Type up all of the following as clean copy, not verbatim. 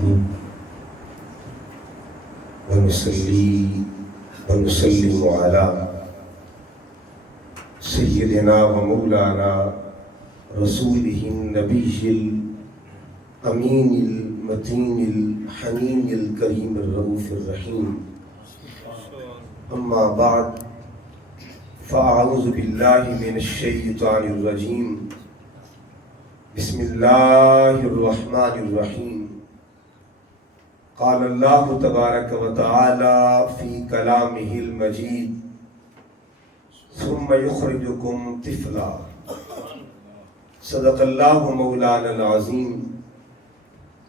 نحمده ونصلي ونسلم على سيدنا ومولانا رسوله النبي الأمين المتين الحنين الكريم الرؤوف الرحيم. أما بعد فأعوذ بالله من الشيطان الرجيم. بسم الله الرحمن الرحيم. قال الله تبارك وتعالى في كلامه المجيد ثم يخرجكم طفلا. صدق الله مولانا العظيم.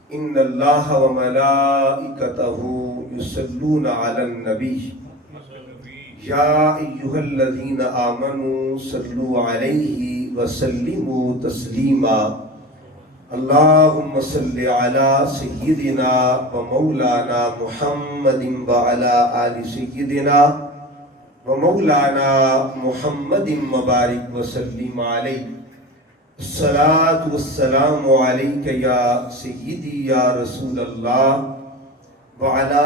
إن الله وملائكته يصلون على النبي يا أيها الذين آمنوا صلوا عليه وسلموا تسليما. اللهم صل على سيدنا ومولانا محمد وعلى آل سيدنا ومولانا محمد مبارك وسلم عليه. الصلاة والسلام عليك يا سيدي يا رسول الله وعلى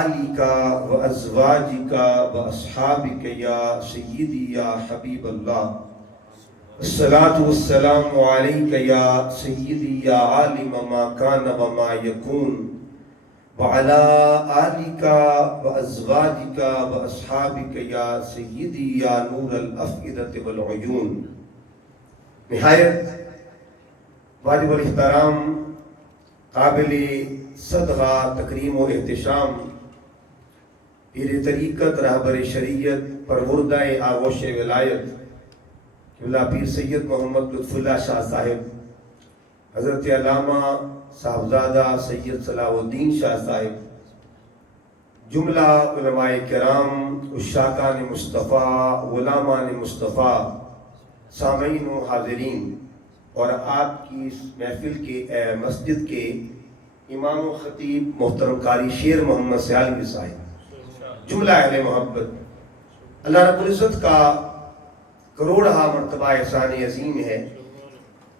آلك وأزواجك وأصحابك يا سيدي يا حبيب الله. الصلاة والسلام عليك يا سيدي يا عالم ما كان وما يكون وعلى آلك وأزواجك وأصحابك يا سيدي يا نور الأفئدة والعيون. نہایت واجب الاحترام قابل صدقہ تکریم و احتشام پیر طریقت رہبر شریعت پروردہ آغوش ولایت قبلہ پیر سید محمد لطف اللہ شاہ صاحب، حضرت علامہ صاحبزادہ سید صلاح الدین شاہ صاحب، جملہ علماء کرام، عشاقان مصطفیٰ، غلامان مصطفیٰ، سامعین و حاضرین، اور آپ کی اس محفل کے مسجد کے امام و خطیب محترم قاری شیر محمد سیالوی صاحب، جملہ اہل محبت، اللہ رب العزت کا کروڑہا مرتبہ احسان عظیم ہے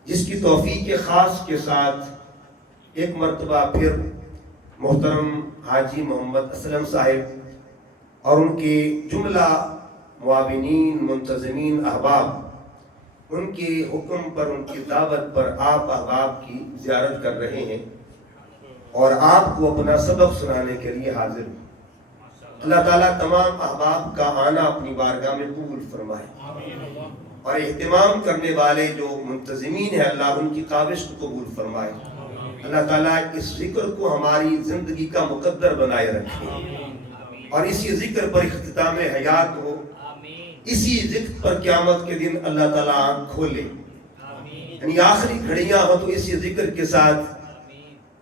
جس کی توفیق خاص کے ساتھ ایک مرتبہ پھر محترم حاجی محمد اسلم صاحب اور ان کے جملہ معاونین، منتظمین، احباب، ان کے حکم پر، ان کی دعوت پر آپ احباب کی زیارت کر رہے ہیں اور آپ کو اپنا سبق سنانے کے لیے حاضر ہیں. اللہ تعالیٰ تمام احباب کا آنا اپنی بارگاہ میں قبول فرمائے اور اہتمام کرنے والے جو منتظمین ہیں اللہ ان کی کاوش کو قبول فرمائے. اللہ تعالیٰ اس ذکر کو ہماری زندگی کا مقدر بنائے رکھے اور اسی ذکر پر اختتام حیات ہو، اسی ذکر پر قیامت کے دن اللہ تعالیٰ آنکھ کھولے، یعنی آخری گھڑیاں ہو تو اسی ذکر کے ساتھ،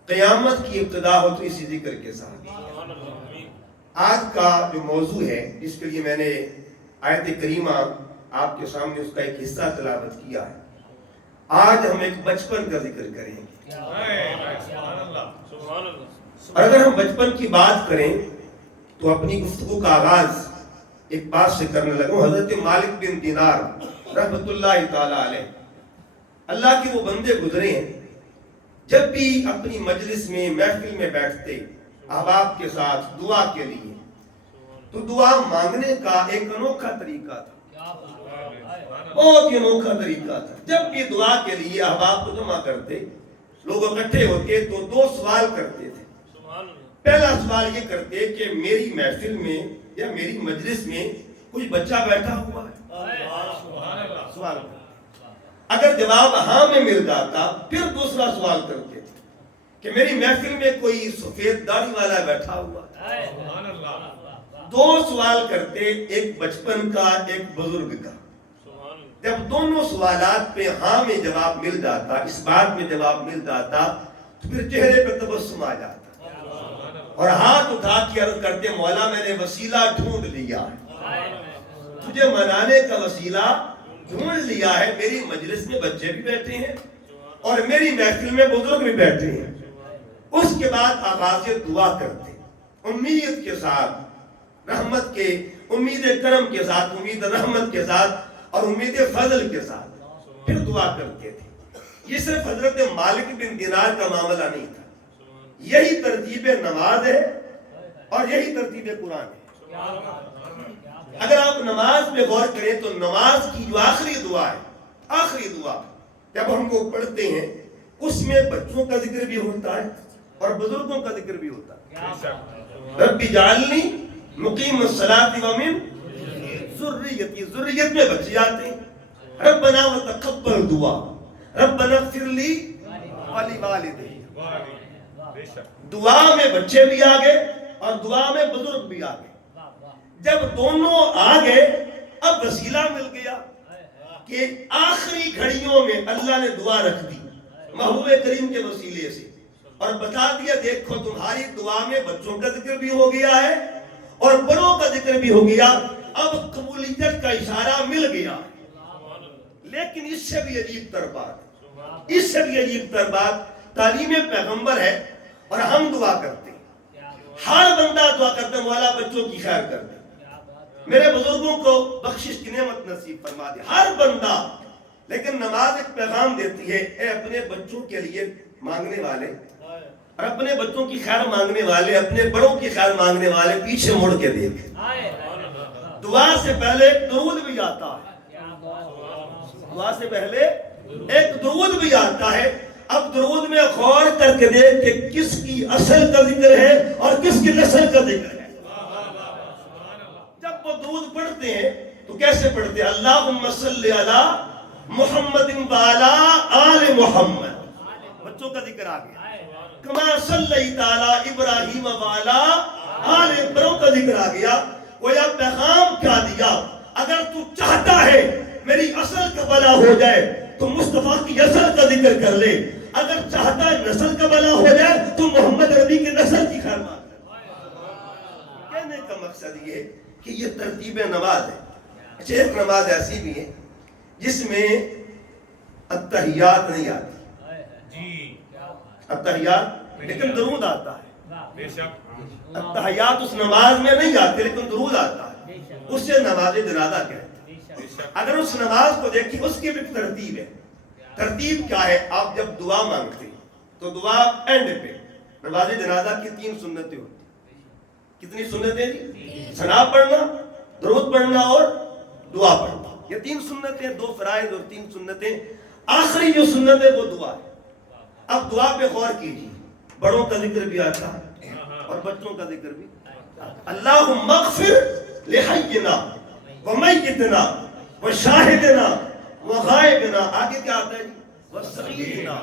قیامت کی ابتدا ہو تو اسی ذکر کے ساتھ. آج کا جو موضوع ہے جس کے لیے میں نے آیت کریمہ آپ کے سامنے اس کا ایک حصہ تلاوت کیا ہے، آج ہم ایک بچپن کا ذکر کریں گے. اور اگر ہم بچپن کی بات کریں تو اپنی گفتگو کا آغاز ایک بات سے کرنے لگوں. حضرت مالک بن دینار رحمت اللہ تعالی علیہ، اللہ کے وہ بندے گزرے ہیں، جب بھی اپنی مجلس میں، محفل میں بیٹھتے احباب کے ساتھ دعا کے لیے، تو دعا مانگنے کا ایک انوکھا طریقہ تھا، بہت ہی انوکھا طریقہ تھا. جب بھی دعا کے لیے احباب کو جمع کرتے، لوگ اکٹھے ہوتے تو دو سوال کرتے تھے. پہلا سوال یہ کرتے کہ میری محفل میں یا میری مجلس میں کوئی بچہ بیٹھا ہوا ہے؟ سوال. اگر جواب ہاں میں مل جاتا پھر دوسرا سوال کرتے تھے کہ میری محفل میں کوئی سفید داڑھی والا بیٹھا ہوا ہے؟ دو سوال کرتے، ایک بچپن کا، ایک بزرگ کا. جب دونوں سوالات پہ ہاں میں جواب مل جاتا، اس بات میں جواب مل جاتا، تو پھر چہرے پہ تبسم آ جاتا اور ہاتھ اٹھا کے عرض کرتے مولا میں نے وسیلہ ڈھونڈ لیا ہے، تجھے منانے کا وسیلہ ڈھونڈ لیا ہے. میری مجلس میں بچے بھی بیٹھے ہیں اور میری محفل میں بزرگ بھی بیٹھے ہیں. اس کے بعد آغاز دعا کرتے امید کے ساتھ، رحمت کے، امید کرم کے ساتھ، امید رحمت کے ساتھ اور امید فضل کے ساتھ پھر دعا کرتے تھے. یہ صرف حضرت مالک بن دینار کا معاملہ نہیں تھا، یہی ترتیب نماز ہے اور یہی ترتیب قرآن ہے۔ اگر آپ نماز پہ غور کریں تو نماز کی جو آخری دعا ہے، آخری دعا جب ہم وہ پڑھتے ہیں اس میں بچوں کا ذکر بھی ہوتا ہے اور بزرگوں کا ذکر بھی ہوتا ہے۔ رب اجعلنی مقیم الصلاۃ ومن ذریتی، ذریت میں بچے آتے ہیں۔ ربنا وتقبل دعا، ربنا اغفر لی ولوالدی، دعا میں بچے بھی آگے اور دعا میں بزرگ بھی آگے۔ جب دونوں آگے اب وسیلہ مل گیا کہ آخری گھڑیوں میں اللہ نے دعا رکھ دی محبوب کریم کے وسیلے سے اور بتا دیا دیکھو تمہاری دعا میں بچوں کا ذکر بھی ہو گیا ہے اور بڑوں کا ذکر بھی ہو گیا، اب قبولیت کا اشارہ مل گیا۔ لیکن اس سے بھی عجیب تر بات، اس سے بھی عجیب تر بات، تعلیم پیغمبر ہے اور ہم دعا کرتے ہیں، ہر بندہ دعا کرتا ہے مولا بچوں کی خیر کر دے، میرے بزرگوں کو بخشش کی نعمت نصیب فرما دے، ہر بندہ۔ لیکن نماز ایک پیغام دیتی ہے، اے اپنے بچوں کے لیے مانگنے والے اور اپنے بچوں کی خیر مانگنے والے، اپنے بڑوں کی خیر مانگنے والے پیچھے مڑ کے دیکھ۔ دعا سے پہلے ایک درود بھی آتا ہے، دعا سے پہلے ایک درود بھی آتا ہے۔ اب درود میں غور کر کے دیکھ کہ کس کی اصل کا ذکر ہے اور کس کی نسل کا ذکر ہے۔ جب وہ درود پڑھتے ہیں تو کیسے پڑھتے ہیں؟ اللہم صلی علی محمد وعلی آل محمد، بچوں کا ذکر آ گیا۔ کما صلیت علی ابراہیم وعلی آل، بڑوں کا ذکر آ گیا۔ گویا پیغام کیا دیا؟ اگر تو چاہتا ہے میری اصل کا بھلا ہو جائے تو مصطفیٰ کی اصل کا ذکر کر لے، اگر چاہتا ہے نسل کا بھلا ہو جائے تو محمد ربی کی نسل کی خیر مانگ لے۔ کہنے کا مقصد یہ ہے کہ یہ ترتیب نماز ہے۔ اچھا ایک نماز ایسی بھی ہے جس میں التحیات نہیں آتی، التحیات لیکن درود آتا ہے۔ التحیات اس نماز میں نہیں آتے لیکن درود آتا ہے، اس سے نماز جنازہ کہتے ہیں۔ اگر اس نماز کو دیکھیں اس کی بھی ترتیب ہے۔ ترتیب کیا ہے؟ آپ جب دعا مانگتے تو دعا اینڈ پہ، نماز جنازہ کی 3 سنتیں ہوتی۔ کتنی سنتیں جی؟ ثنا پڑھنا، درود پڑھنا اور دعا پڑھنا، یہ 3 سنتیں، 2 فرائض اور 3 سنتیں۔ آخری جو سنت ہے وہ دعا ہے۔ اب دعا پہ غور کیجیے، بڑوں کا ذکر بھی آتا ہے اور بچوں کا ذکر بھی۔ اللہم اغفر لحینا ومیتنا وشاہدنا وغائبنا، آگے کیا آتا ہے جی؟ وصغیرنا،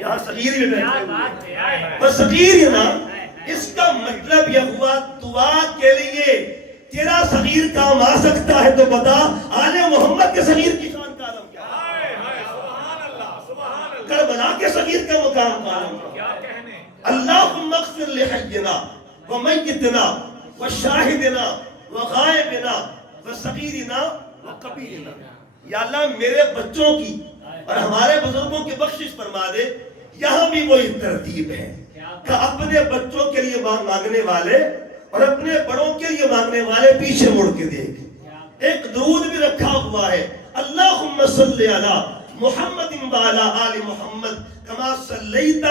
یہاں صغیر ہی رہتے ہیں، وصغیرنا۔ اس کا مطلب یہ ہوا دعا کے لیے تیرا صغیر کام آ سکتا ہے تو بتا آل محمد کے صغیر کی شان کا عالم کیا ہے، کربلا کے صغیر کا مقام کا عالم کیا ہے۔ اللہم اغفر لحینا ومیتنا وشاہدنا وغائبنا وصغیرنا وکبیرنا، یا اللہ میرے بچوں کی اور ہمارے بزرگوں کی بخشش فرما دے۔ یہاں بھی وہی ترتیب ہے کہ اپنے بچوں کے لیے مانگنے والے اور اپنے بڑوں کے لیے مانگنے والے پیچھے مڑ کے دیکھ۔ ایک درود بھی رکھا ہوا ہے، اللہم صلی علی محمد وعلی آل محمد کما صلیت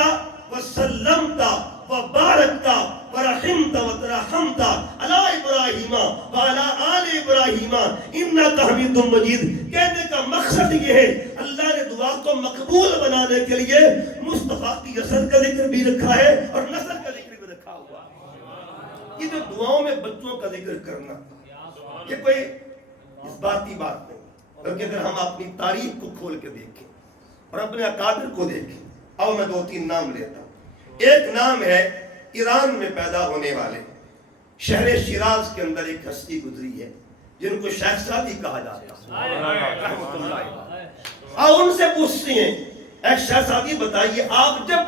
وسلمت وبارکت ورحمت وترحمت علی ابراہیم وعلی آل ابراہیم انک حمید مجید۔ کہنے کا مقصد یہ ہے اللہ نے دعا کو مقبول بنانے کے لیے مصطفیٰ کی اصل کا ذکر بھی رکھا ہے اور نسل کا ذکر بھی رکھا ہوا ہے۔ یہ جو دعاؤں میں بچوں کا ذکر کرنا یہ کوئی اس بات کی بات نہیں، بلکہ اگر ہم اپنی تاریخ کو کھول کے دیکھیں اور اپنے اکابر کو دیکھیں، اور میں 2-3 نام لیتا ہوں۔ ایک نام ہے ایران میں پیدا ہونے والے، شہر شیراز کے اندر ایک ہستی گزری ہے جن کو شیخ سعدی کہا جاتا ہے رحمۃ اللہ علیہ۔ اور ان سے پوچھتے ہیں اے شیخ سعدی بتائیے آپ جب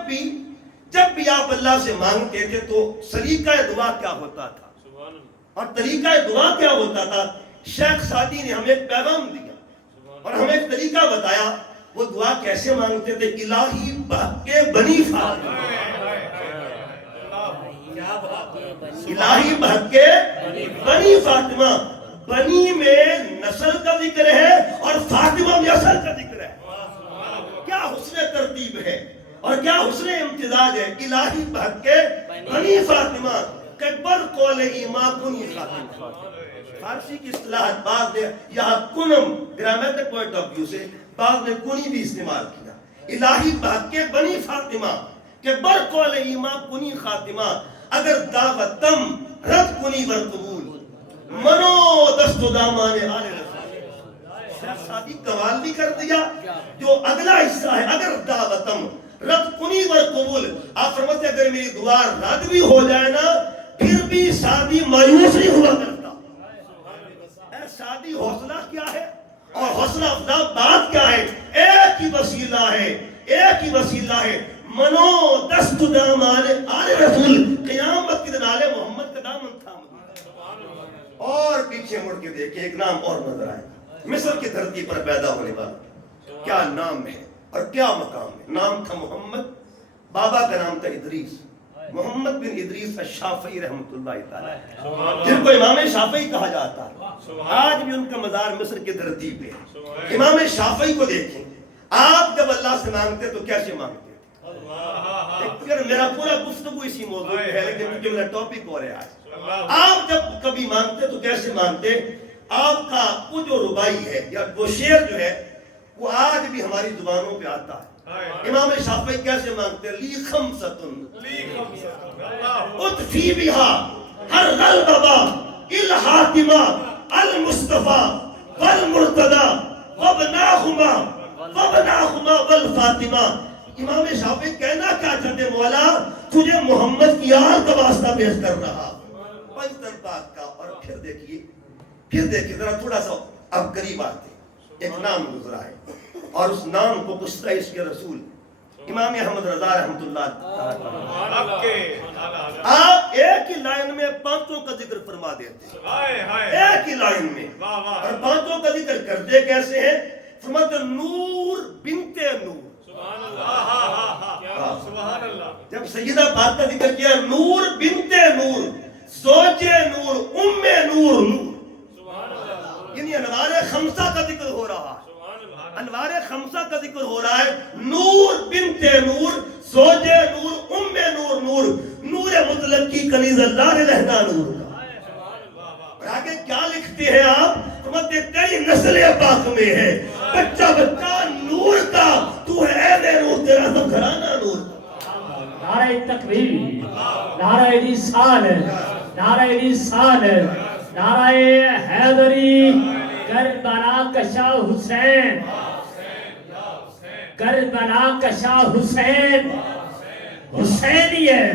بھی آپ اللہ سے مانگتے تھے تو سلیقہ دعا کیا ہوتا تھا اور طریقہ دعا کیا ہوتا تھا؟ شیخ سعدی نے ہمیں ایک پیغام دیا اور ہمیں ایک طریقہ بتایا۔ وہ دعا کیسے مانگتے تھے؟ الہی بحق بنی فاطمہ، الہی بحق بنی فاطمہ، بنی میں نسل کا ذکر ہے اور فاطمہ میں اصل کا ذکر ہے۔ کیا حسن ترتیب ہے اور اور کیا حسن امتزاج ہے الہی بحق کے بنی فاطمہ کہ بر قول ایما کنی خاتمہ. فارسی کی اصطلاحات بعض نے یہاں کنم گرامیٹک پوائنٹ آف ویو سے بعض نے کنی بھی استعمال کیا. الہی بحق کے بنی فاطمہ کہ بر قول ایما کنی خاتمہ اگر دعوتم رد کنی ور قبول منو دست و دامان آل رسول. شیخ سعدی کمال بھی کر دیا. جو اگلا حصہ ہے اگر دعوتم رد کنی ور قبول, آپ فرماتے اگر میری دعا رد بھی ہو جائے نا پھر بھی سعدی مایوس نہیں ہوا کرتا. اے سعدی حوصلہ کیا ہے اور حوصلہ افزا بات کیا ہے؟ ایک ہی وسیلہ ہے, ایک ہی وسیلہ ہے منو دست دامان آل رسول. قیامت کے دن آل محمد کا دامن تھام دیا. اور پیچھے مڑ کے دیکھیں ایک نام اور نظر آئے, مصر کی دھرتی پر پیدا ہونے والا. کیا نام ہے اور کیا مقام ہے. نام تھا محمد, بابا کا نام تھا ادریس, محمد بن ادریس الشافعی رحمۃ اللہ تعالی, جن کو امام شافعی کہا جاتا ہے. آج بھی ان کا مزار مصر کی دھرتی پہ ہے. امام شافعی کو دیکھیں, آپ جب اللہ سے مانگتے تو کیسے مانگتے؟ میرا پورا گفتگو اسی موضوع پہ ہے لیکن کیونکہ میرا ٹاپک ہو رہا ہے. آپ جب کبھی مانگتے تو کیسے مانگتے؟ آپ کا وہ جو ربائی ہے یا وہ شعر جو ہے وہ آج بھی ہماری زبانوں پہ آتا ہے. امام شافعی کیسے مانگتے؟ لی خمستن اطفی بہا ہر غلبہ الحاتمہ المصطفیٰ والمرتضی وابناہما والفاطمہ. امام شافعی کہنا کیا چاہتے؟ مولا تجھے محمد کی آل کا واسطہ پیش کر رہا پنجتن پاک کا. اور پھر دیکھیے ذرا تھوڑا سا اب قریب آتے, ایک نام گزرا ہے اور اس نام کو پوچھتا ہے اس کے رسول امام احمد رضا رحمۃ اللہ. آپ ایک ہی لائن میں پانچوں کا ذکر فرما دیتے ہیں, ایک ہی لائن میں, اور پانچوں کا ذکر کرتے کیسے ہیں؟ فرماتے نور بنت نور. جب سیدہ پاک کا ذکر کیا نور بنت نور, زوج نور, ام نور, نور یعنی انوار خمسہ کا ذکر ہو رہا ہے. انوار خمسہ کا ذکر ہو رہا ہے. نور بنت نور, زوج نور, ام نور, نور نور مطلق کی کنیز اللہ نے لہنا نور کا. اور آگے کیا لکھتے ہیں آپ؟ فرماتے تیری نسل پاک میں ہے بچہ بچہ نور کا, تو ہے اہل نور, تیرا سب گھرانہ نور کا. نعرہ تکبیر, نعرہ رسالت, نعرہ رسالت, نعرہ حیدری, کربلا کشا حسین, کربلا کشا حسین, حسینی ہے.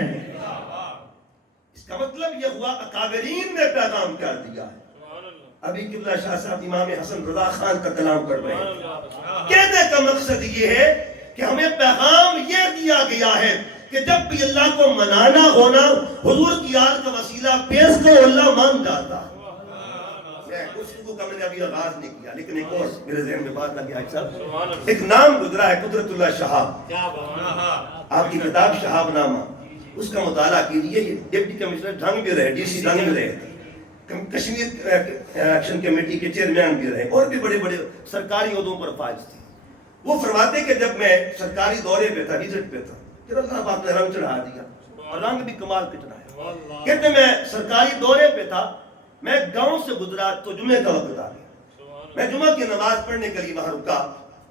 اس کا مطلب یہ ہوا اکابرین نے پیغام کر دیا ہے. ابھی قبلہ شاہ صاحب امام حسن رضا خان کا کلام پڑھ رہے ہیں. کہنے کا مقصد یہ ہے کہ ہمیں پیغام یہ دیا گیا ہے کہ جب بھی اللہ کو منانا ہونا حضور کی آل کا وسیلہ پیش کرو, اللہ مان جاتا. گفتگو کا میں نے ابھی آغاز نہیں کیا لیکن ایک اور میرے ذہن میں بات لگی حاج صاحب, ایک نام گزرا ہے قدرت اللہ شہاب. آپ کی کتاب شہاب نامہ, اس کا مطالعہ کیجئے. یہ ڈپٹی کمشنر ڈھنگ بھی رہے, ڈی سی ڈھنگ بھی رہے, کشمیر ایکشن کمیٹی کے چیئرمین بھی رہے, اور بھی بڑے بڑے سرکاری عہدوں پر فائز تھے. وہ فرماتے کہ جب میں سرکاری دورے پہ تھا, وزٹ پہ تھا, پھر اللہ پاک نے رنگ چڑھا دیا اور رنگ بھی کمال پہ چڑھایا. کہتے میں سرکاری دورے پہ تھا, میں گاؤں سے گزرا تو جمعے کا وقت آ گیا. میں جمعہ کی نماز پڑھنے کے لیے وہاں رکا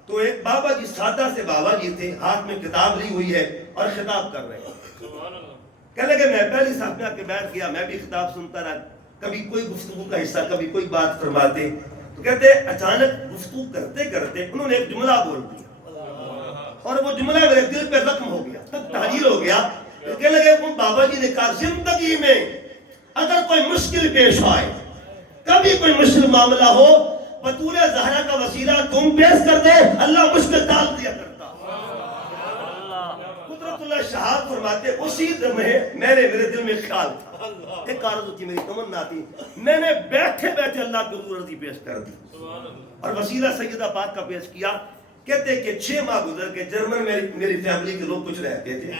تو ایک بابا جی, سادہ سے بابا جی تھے, ہاتھ میں کتاب لی ہوئی ہے اور خطاب کر رہے ہیں. کہنے لگے میں پہلی صف میں آ کے بیٹھ گیا, میں بھی خطاب سنتا رہا, کبھی کوئی گفتگو کا حصہ, کبھی کوئی بات فرماتے. تو کہتے اچانک گفتگو کرتے کرتے انہوں نے ایک جملہ بول دیا اور وہ جملہ میرے دل پہ زخم ہو گیا, تک تحریر ہو گیا. کہنے لگے وہ بابا جی نے کہا زندگی میں اگر کوئی مشکل پیش آئے, کبھی کوئی مشکل معاملہ ہو, بطول زہرا کا وسیلہ تم پیش کر دو, اللہ مشکل ٹال دیا کرتا. قدرت اللہ شہاب فرماتے اسی لمحے میرے دل میں خیال تھا, ایک آرزو تھی, میری تمنا تھی, میں نے بیٹھے بیٹھے اللہ کی حضور عرضی پیش کر دی اور وسیلہ سیدہ پاک کا پیش کیا. کہتے کہ 6 ماہ گزر کے جرمن میں میری فیملی کے لوگ کچھ رہتے تھے,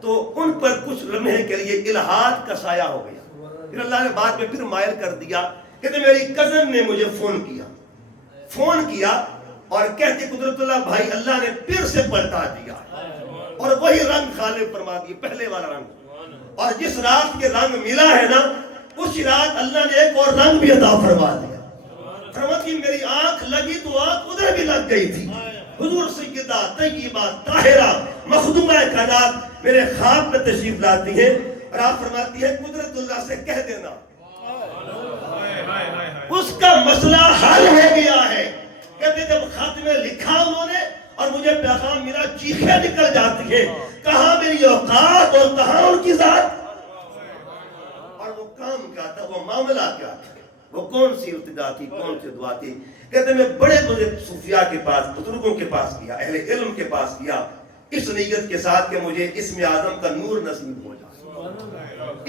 تو ان پر کچھ لمحے کے لیے الہاد کا سایہ ہو گیا. پھر اللہ نے بعد میں پھر مائل کر دیا. کہتے میری کزن نے مجھے فون کیا اور کہتے قدرت اللہ بھائی اللہ نے پھر سے پلٹا دیا اور وہی رنگ غالب فرما دیا، پہلے والا رنگ، اور جس رات کے رنگ ملا ہے نا اس رات اللہ نے ایک اور رنگ بھی عطا فرما دیا۔ فرماتی میری آنکھ لگی تو آنکھ ادھر بھی لگ گئی تھی، حضور سیدہ طیبہ طاہرہ مخدومہ کائنات میرے خواب میں تشریف لاتی ہے اور آپ فرماتی ہے قدرت اللہ سے کہہ دینا اس کا مسئلہ حل ہو گیا ہے۔ کہتے جب خط میں لکھا انہوں نے اور مجھے پیغام ملا چیخیں نکل جاتی ہیں، کہاں میری اوقات اور کہاں ان کی ذات، اور وہ کام کیا تھا، وہ معاملہ کیا تھا، وہ کون سی التجا تھی، کون سی دعا تھی۔ کہتے میں بڑے بڑے صوفیاء کے پاس، بزرگوں کے پاس گیا، اہل علم کے پاس گیا، اس نیت کے ساتھ کہ مجھے اسم اعظم کا نور نصیب ہو جائے،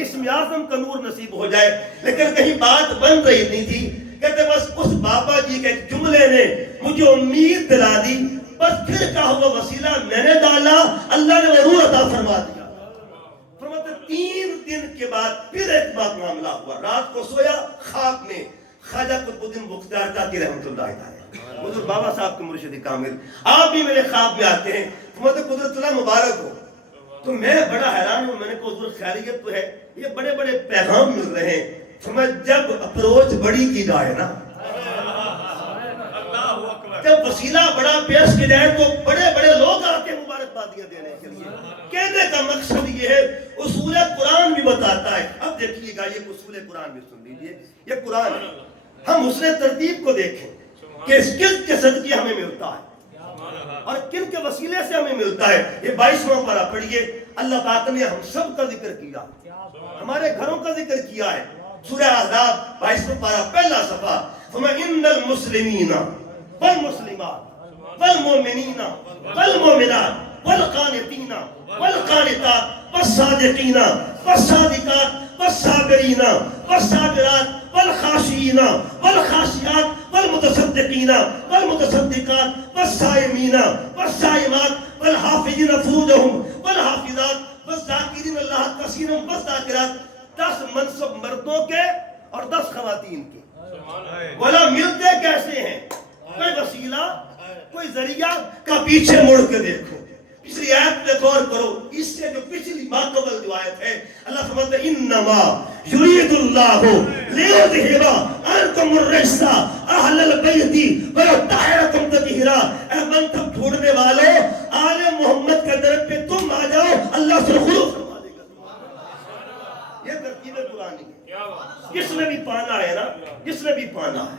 اسم اعظم کا نور نصیب ہو جائے، لیکن کہیں بات بن رہی نہیں تھی۔ کہتے بس اس بابا جی کے جملے نے مجھے امید دلا دی، بس پھر کا ہوا وسیلہ میں نے ڈالا، اللہ نے ضرور عطا فرما دیا۔ فرماتے 3 دن کے بعد پھر ایک بات معاملہ ہوا، رات کو سویا خواب میں خواجہ قطب الدین بختیار کاکی رحمۃ اللہ تعالی حضور بابا صاحب کے مرشد کامل آپ بھی میرے خواب میں آتے ہیں، فرماتے قدرت اللہ مبارک ہو۔ تو میں بڑا حیران ہوں، میں نے کہا حضور خیریت تو ہے، یہ بڑے بڑے پیغام مل رہے ہیں۔ فرمایا جب اپروچ بڑی کی جائے نا، جب وسیلہ بڑا پیش کی جائے تو بڑے بڑے لوگ آتے ہیں مبارکبادیاں دینے کے لیے۔ کہنے کا مقصد یہ ہے، اصول قرآن بھی بتاتا ہے۔ اب دیکھیے گا یہ اصول قرآن بھی سن لیجئے، یہ قرآن ہے، ہم اس نے ترتیب کو دیکھیں کہ کس کے صدقے ہمیں ملتا ہے اور کن کے وسیلے سے ہمیں ملتا ہے۔ یہ 22واں پارہ پڑھیے، اللہ پاک نے ہم سب کا ذکر کیا، ہمارے گھروں کا ذکر کیا ہے۔ سورہ احزاب 22واں پارہ پہلا صفحہ، فَإِنَّ الْمُسْلِمِينَ وَالْمُسْلِمَاتِ وَالْمُؤْمِنِينَ وَالْمُؤْمِنَاتِ والقانتين والقانتات والصادقين والصادقات والصابرين والصابرات والخاشعين والخاشعات والمتصدقين والمتصدقات والصائمين والصائمات والحافظين فروجهم والحافظات والذاكرين الله كثيرا والذاكرات۔ 10 منصب مردوں کے اور 10 خواتین کے، بولا ملتے کیسے ہیں؟ کوئی وسیلہ کوئی ذریعہ کا پیچھے مڑ کے دیکھو، پچھلی آیت پہ غور کرو، اس سے جو پچھلی ماقبل جو آیت ہے، اللہ فرماتا ہے انما یرید اللہ لیذہب عنکم الرجس اہل البیت ویطہرکم تطہیرا۔ اے منتب ڈھونڈنے والے، آل محمد کے در پہ تم آ جاؤ، اللہ سے خلوص فرما دے گا۔ یہ ترتیب قرآن ہے، جس نے بھی پانا ہے نا، جس نے بھی پانا ہے،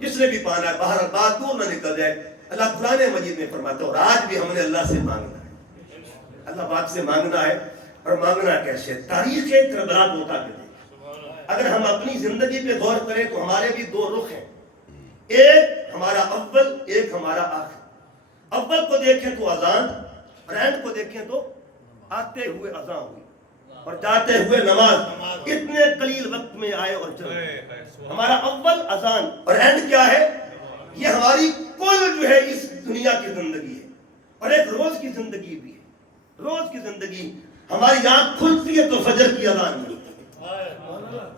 جس نے بھی پانا ہے، باہر بات دور نہ نکل جائے۔ اللہ قرآن مجید میں فرماتا ہے، اور آج بھی ہم نے اللہ سے مانگنا ہے، اللہ پاک سے مانگنا ہے، اور مانگنا کیسے؟ تاریخ کربلا کو اٹھا کے دیکھیں۔ اگر ہم اپنی زندگی پہ غور کریں تو ہمارے بھی 2 رخ ہیں، ایک ہمارا اول، ایک ہمارا آخر۔ اول کو دیکھیں تو اذان، اور اینڈ کو دیکھیں تو آتے ہوئے اذان ہوئی اور جاتے ہوئے نماز، اتنے قلیل وقت میں آئے اور چلے۔ ہمارا اول اذان اور اینڈ کیا ہے؟ یہ ہماری کل جو ہے اس دنیا کی زندگی ہے، اور ایک روز کی زندگی بھی ہے۔ روز کی زندگی، ہماری آنکھ کھلتی ہے تو فجر کی اذان ملتی ہے،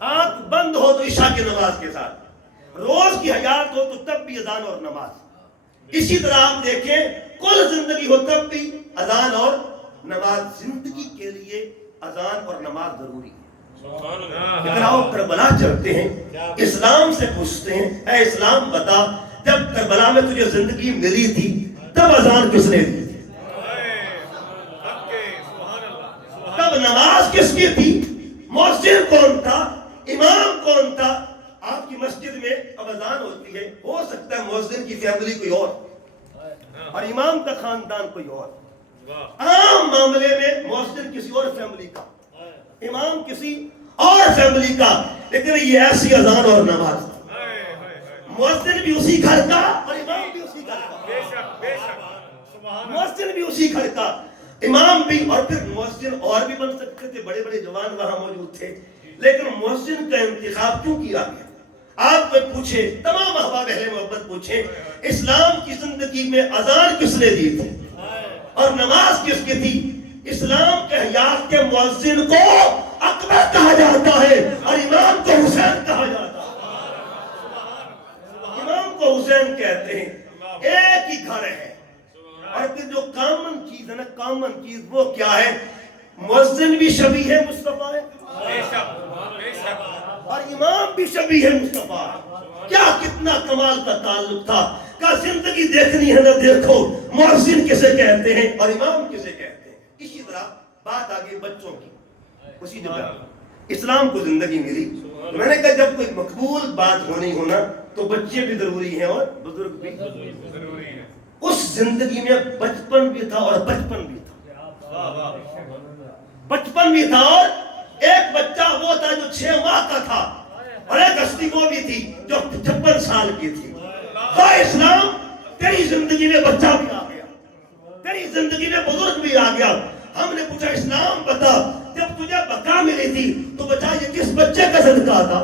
آنکھ بند ہو تو عشاء کی نماز کے ساتھ، روز کی حیات ہو تو تب بھی اذان اور نماز۔ اسی طرح آپ دیکھیں کل زندگی ہو تب بھی اذان اور نماز۔ زندگی کے لیے اذان اور نماز ضروری ہے۔ لیکن آؤ کربلا چلتے ہیں، اسلام سے پوچھتے ہیں، اے اسلام بتا، جب کربلا میں تجھے زندگی ملی تھی تب اذان کس نے دی تھی؟ تب نماز کس کی تھی؟ مؤذن کون تھا؟ امام کون تھا؟ آپ کی مسجد میں اب اذان ہوتی ہے، ہو سکتا ہے مؤذن کی فیملی کوئی اور امام کا خاندان کوئی اور، عام معاملے میں مؤذن کسی اور فیملی کا، امام کسی اور فیملی کا، لیکن یہ ایسی اذان اور نماز، مؤذن بھی اسی گھر کا اور امام بھی اسی گھر کا، مؤذن بھی اسی گھر کا، امام بھی، اور پھر مؤذن اور بھی بن سکتے تھے، بڑے بڑے جوان وہاں موجود تھے، لیکن مؤذن کا انتخاب کیوں کیا گیا؟ آپ کو پوچھے، تمام احباب اہل محبت پوچھیں، اسلام کی زندگی میں اذان کس نے دی تھی اور نماز کس کی تھی؟ اسلام کے حیات کے مؤذن کو اکبر کہا جاتا ہے اور امام کو حسین کہا جاتا ہے۔ امام کو حسین کہتے ہیں، ایک ہی گھر ہے. اور پھر جو کامن چیز ہے نا، کامن چیز وہ کیا ہے؟ مؤذن بھی شبیہ ہے مصطفیٰ ہے، اور امام بھی شبیہ ہے مصطفیٰ. کیا کتنا کمال کا تعلق تھا. کا زندگی دیکھنی ہے نا دیکھو، مؤذن کسے کہتے ہیں اور امام کسے کہتے ہیں. اسی طرح بات آگئی بچوں کی. اسی جگہ اسلام کو زندگی ملی. میں نے کہا جب کوئی مقبول بات ہونی ہونا تو بچے بھی ضروری ہیں اور بزرگ بھی ضروری ہیں. اس زندگی میں بچپن بھی تھا اور بچپن بھی تھا. بچپن بھی تھا اور ایک بچہ وہ تھا جو 6 ماہ کا تھا، اور ایک ہستی وہ بھی تھی جو 56 سال کی تھی. اسلام تیری زندگی میں بچہ بھی آ گیا، تیری زندگی میں بزرگ بھی آ گیا. ہم نے پوچھا اسلام بتا، جب تجھے بقا ملی تھی تو بتا یہ کس بچے کا صدقہ تھا،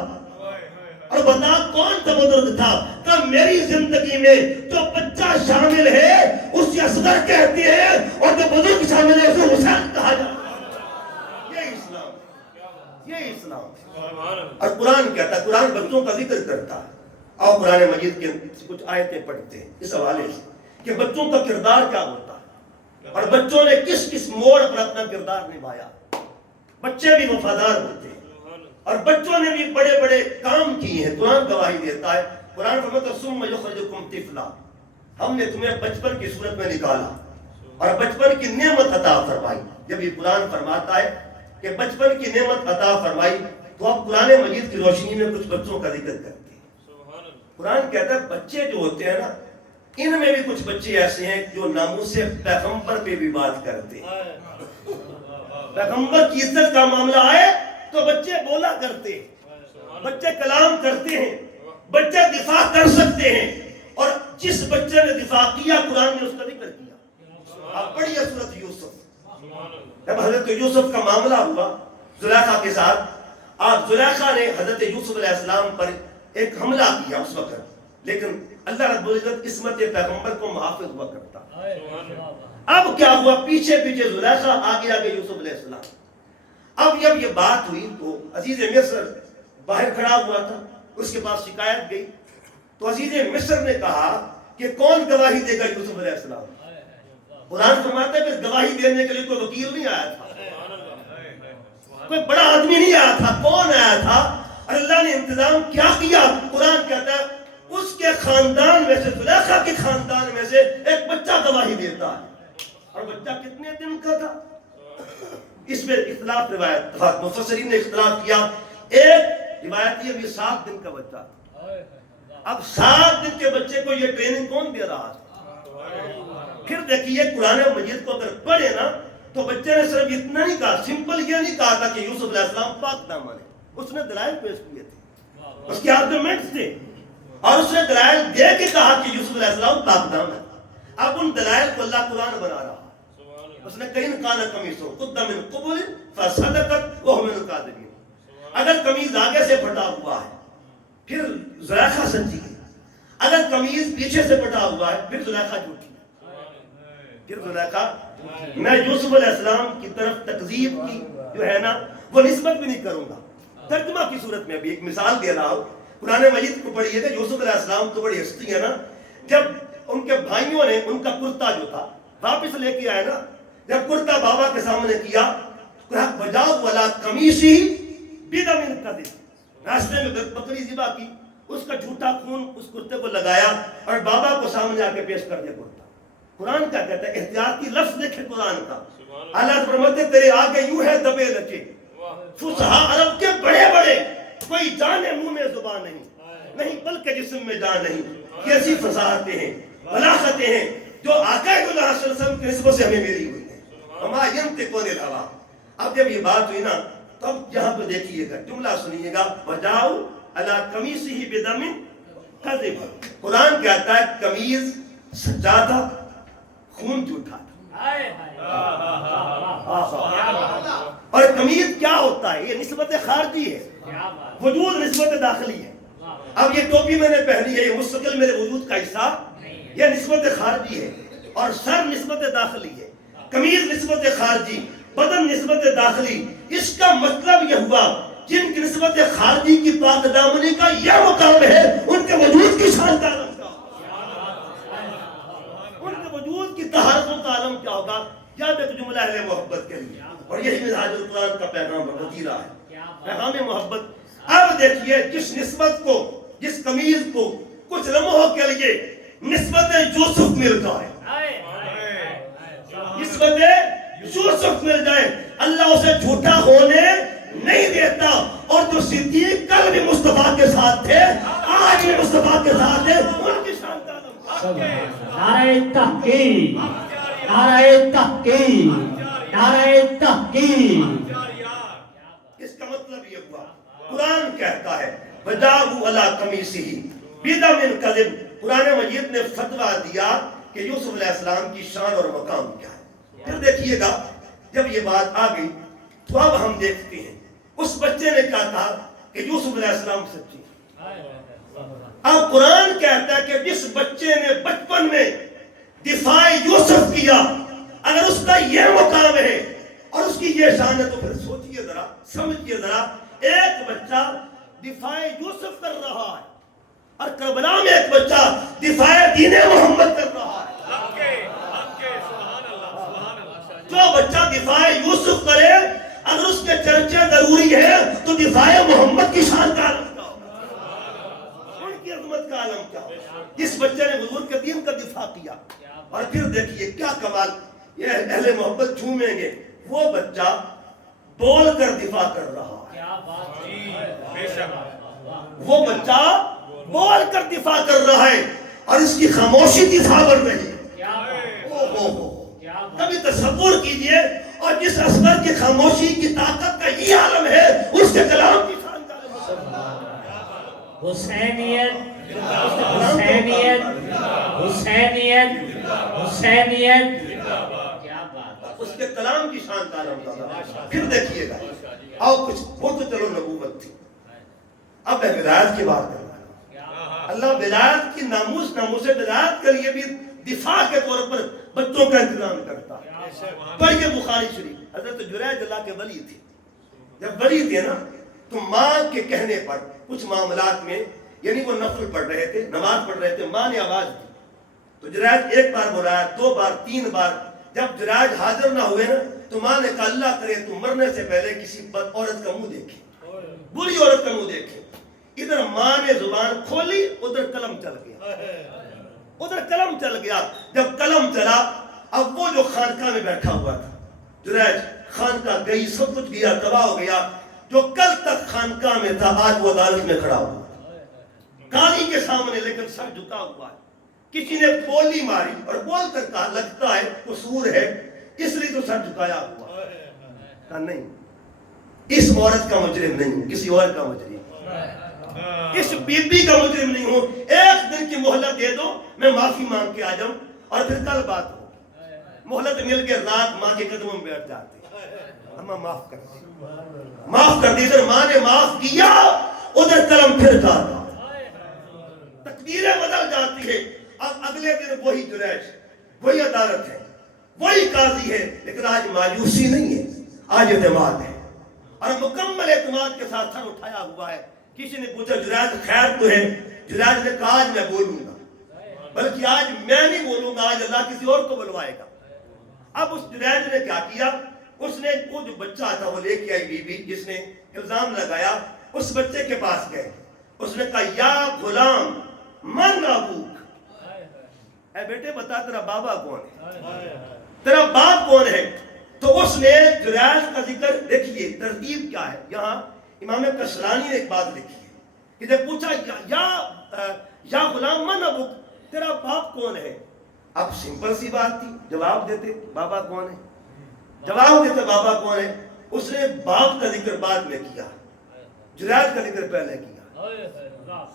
اور بتا کون سا بزرگ تھا. کہ میری زندگی میں جو بچہ شامل ہے اسے اصغر کہتے ہیں، اور جو بزرگ شامل ہے اسے حسین کہا جاتا ہے. یہ اسلام، یہ اسلام. اور قرآن کہتا ہے، قرآن بچوں کا ذکر کرتا ہے. اور قرآن مجید کے کچھ آیتیں پڑھتے ہیں اس حوالے سے کہ بچوں کا کردار کیا ہوتا ہے اور بچوں نے کس کس موڑ پر اپنا کردار نبھایا. بچے بھی وفادار ہوتے ہیں اور بچوں نے بھی بڑے بڑے کام کیے ہیں. قرآن گواہی دیتا ہے. قرآن فرماتا ہے ثم یخرجکم طفلا، ہم نے تمہیں بچپن کی صورت میں نکالا اور بچپن کی نعمت عطا فرمائی. جب یہ قرآن فرماتا ہے کہ بچپن کی نعمت عطا فرمائی تو اب قرآن مجید کی روشنی میں کچھ بچوں کا ذکر کرتے ہیں. قرآن کہتا ہے بچے جو ہوتے ہیں نا، ان میں بھی کچھ بچے ایسے ہیں جو ناموس پیغمبر پہ بھی بات کرتے ہیں. پیغمبر کی عزت کا معاملہ آئے تو بچے بولا کرتے ہیں، بچے کلام کرتے ہیں، بچے دفاع کر سکتے ہیں. اور جس بچے نے دفاع کیا قرآن نے اس کا ذکر کیا. آپ پڑھیے سورۃ یوسف. جب حضرت یوسف کا معاملہ ہوا زلیخا کے ساتھ، آپ زلیخا نے حضرت یوسف علیہ السلام پر ایک حملہ کیا اس وقت، لیکن اللہ رب العزت عصمت پیغمبر کو محافظ ہوا کرتا. اب کیا ہوا؟ پیچھے پیچھے زلیخا، آگے آگے یوسف علیہ السلام. اب جب یہ بات ہوئی تو عزیز مصر باہر کھڑا ہوا تھا، اس کے پاس شکایت گئی تو عزیز مصر نے کہا کہ کون گواہی دے گا یوسف علیہ السلام. قرآن فرماتا ہے کہ گواہی دینے کے لیے کوئی وکیل نہیں آیا تھا، کوئی بڑا آدمی نہیں آیا تھا. کون آیا تھا؟ اور اللہ نے انتظام کیا کیا. قرآن کہتا ہے اس کے خاندان میں سے، زلیخا کے خاندان میں سے ایک بچہ گواہی دیتا ہے. اور بچہ کتنے دن کا تھا؟ اس میں اختلاف روایت، مفسرین نے اختلاف کیا. ایک روایت یہ بھی 7 دن کا بچہ تھا. اب 7 دن کے بچے کو یہ ٹریننگ کون دے رہا تھا؟ پھر دیکھیے قرآن مجید کو اگر پڑھے نا تو بچے نے صرف اتنا نہیں کہا، سمپل یہ نہیں کہا تھا کہ یوسف علیہ السلام پاک دامن ہے. اس نے دلائل پیش کیے تھے، اس کے آرگومنٹس تھے، اور اس نے دلائل دے کے کہا کہ یوسف علیہ السلام پاک دامن ہے. اب ان دلائل کو اللہ قرآن بنا رہا. اس نے کہیں کانا قمیصو قد من قبل فصدقت وهو من الكاذبین. اگر قمیض آگے سے پھٹا ہوا ہے پھر زلیخا سچی ہے، اگر قمیض پیچھے سے پھٹا ہوا ہے پھر زلیخا جھوٹی ہے. پھر زلیخا، میں یوسف علیہ السلام کی طرف تکذیب کی جو ہے نا وہ نسبت بھی نہیں کروں گا. ترجمہ کی صورت میں بھی ایک مثال دے رہا ہوں. قرآن مجید کو پڑھیے گا. یوسف علیہ السلام تو بڑی ہستی ہے نا. جب ان کے بھائیوں نے ان کا کرتا جو تھا واپس لے کے آئے نا، جب کرتا بابا کے سامنے کیا وجاؤ والا قمیصی بدم کذب، راستے میں بکری ذبح کی، اس کا جھوٹا خون اس کرتے کو لگایا اور بابا کو سامنے آ کے پیش کر دیا کرتا. قرآن کیا کہتا ہے؟ احتیاطی لفظ دیکھے قرآن کا. اللہ فرماتے تیرے آگے یوں ہے دبے رچے. فصحا عرب کے بڑے بڑے، کوئی جانے منہ میں زبان نہیں بلکہ جسم میں جان نہیں. کیسی فصاحتیں ہیں، بلاغتیں ہیں جو آقا صلی اللہ علیہ وسلم کی نسبت سے ہمیں ملی ہوئی ہیں. وما ينطق عن الهوى. اب جب یہ بات ہوئی نا تو اب یہاں پہ دیکھیے گا، جملہ سنیے گا، وجاؤ علی قمیصہ بدم کذب. قرآن کہتا ہے قمیض سچا تھا، خون جھوٹا تھا. اور قمیض کیا ہوتا ہے؟ یہ نسبت خارجی ہے، وجود نسبت داخلی ہے. اب یہ ٹوپی میں نے پہنی ہے، یہ مستقل میرے وجود کا حصہ، یہ نسبت خارجی ہے. اور سر نسبت داخلی ہے، قمیض نسبت خارجی، بدن نسبت داخلی. اس کا مطلب یہ ہوا جن کی نسبت خارجی کی پاک دامنی کا یہ مقام ہے ان کے وجود کی شان کا کا پیغام وطیرہ ہے، پیغام محبت۔ اب دیکھیے جس نسبت کو، جس قمیض کو کچھ لمحوں کے لیے نسبت یوسف مل جائے، نسبت یوسف مل جائے، اللہ اسے جھوٹا ہونے نہیں دیتا۔ اور جو صدیق کل بھی مصطفیٰ کے ساتھ تھے، آج بھی مصطفیٰ کے ساتھ تھے، ان کی شان کا نعرہ تحقیق، نعرہ تحقیق، نعرہ تحقیق۔ اس کا مطلب یہ ہوا، قرآن کہتا ہے وَجَاءُوا عَلَىٰ قَمِيصِهِ بِدَمٍ كَذِبٍ۔ قرآن مجید نے فتویٰ دیا کہ یوسف علیہ السلام کی شان اور مقام کیا ہے۔ پھر دیکھیے گا جب یہ بات آ گئی تو اب ہم دیکھتے ہیں اس بچے نے کیا کہا کہ یوسف علیہ السلام سچے۔ اب قرآن کہتا ہے کہ جس بچے نے بچپن میں دفاع یوسف کیا، اگر اس کا یہ مقام ہے اور اس کی یہ شان ہے تو پھر سوچئے ذرا، سمجھئے ذرا، ایک بچہ دفاع یوسف کر رہا ہے اور کربلا میں ایک بچہ دفاع دین محمد کر رہا ہے۔ جو بچہ دفاع یوسف کرے اگر اس کے چرچے ضروری ہے تو دفاع محمد کی شان کا عالم کیا ہوگا، ان کی عظمت کا عالم کیا ہوگا۔ جس بچے نے حضور کے دین کا دفاع کیا، اور پھر دیکھیے کیا کمال، یہ اہل محبت جھومیں گے، وہ بچہ بول کر دفاع کر رہا ہے، وہ بچہ بول کر دفاع کر رہا ہے اور اس کی خاموشی دفاع بن رہی ہے۔ کبھی تصور کیجئے، اور جس عسکر کی خاموشی کی طاقت کا یہ عالم ہے، اس کے کلام کی شان کا عالم۔ حسینیت، حسینیت، حسینیت، حسینیت، کیا بات ہے، اس کے کلام کی شان کا عالم۔ پھر دیکھیے گا، آؤ کچھ وہ تو چلو نبوت تھی، اب میں ولایت کی بات کر رہا ہوں۔ اللہ ولایت کی ناموس ولایت کے لیے بھی دفاع کے طور پر بچوں کا انتظام کرتا ہے۔ پر یہ بخاری شریف، حضرت جریج اللہ کے ولی تھے، جب ولی تھے نا تو ماں کے کہنے پر کچھ معاملات میں، یعنی وہ نفل پڑھ رہے تھے، نماز پڑھ رہے تھے، ماں نے آواز دی تو جریج ایک بار بلایا، دو بار، تین بار، جب جریج حاضر نہ ہوئے نا تو ماں نے کہا اللہ کرے تو مرنے سے پہلے کسی بد عورت کا منہ دیکھے، بری عورت کا منہ دیکھے۔ ادھر ماں نے زبان کھولی، ادھر قلم چل گیا، ادھر قلم چل گیا۔ جب قلم چلا، اب وہ جو خانقاہ میں بیٹھا ہوا تھا، جریج خانقاہ گئی، سب کچھ گیا، تباہ ہو گیا۔ جو کل تک خانقاہ میں تھا آج وہ عدالت میں کھڑا ہوا، قاضی کے سامنے، لیکن سر جھکا ہوا ہے۔ کسی نے بولی ماری اور بول کر کہا لگتا ہے قصور ہے اس لیے تو سر جھکایا ہوا۔ کہا نہیں، اس عورت کا مجرم نہیں ہوں، کسی اور کا مجرم، اس بی بی کا مجرم نہیں ہوں، ایک دن کی مہلت دے دو، میں معافی مانگ کے آ جاؤں اور پھر کل بات ہو۔ مہلت مل کے رات ماں کے قدموں میں بیٹھ جاتے، ہم معاف کر دی، معاف کر دی۔ ادھر ماں نے معاف کیا، ادھر قلم پھر کاٹا، تقدیریں بدل جاتی ہے۔ اب اگلے دن وہی جریج، وہی عدالت ہے، وہی قاضی ہے، لیکن آج مایوسی نہیں ہے، آج اعتماد ہے، اور مکمل اعتماد کے ساتھ سر اٹھایا ہوا ہے۔ کسی نے پوچھا جریج خیر تو ہے؟ جریج نے کہا آج میں بولوں گا، بلکہ آج میں نہیں بولوں گا، آج اللہ کسی اور کو بلوائے گا۔ اب اس جریج نے کیا کیا، اس نے وہ جو بچہ تھا وہ لے کے آئی بی بی جس نے الزام لگایا، اس بچے کے پاس گئے، اس نے کہا یا غلام من ابوک، اے بیٹے بتا تیرا بابا کون ہے، تیرا باپ کون ہے؟ تو اس نے جریج کا ذکر، دیکھیے ترتیب کیا ہے یہاں، امام کسرانی نے ایک بات لکھی ہے کہ جب پوچھا یا غلام من ابوک، تیرا باپ کون ہے؟ اب سمپل سی بات تھی، جواب دیتے بابا کون ہے، جواب دیتے بابا کون ہے۔ اس نے باپ کا ذکر بعد میں کیا، جریج کا ذکر پہلے کیا۔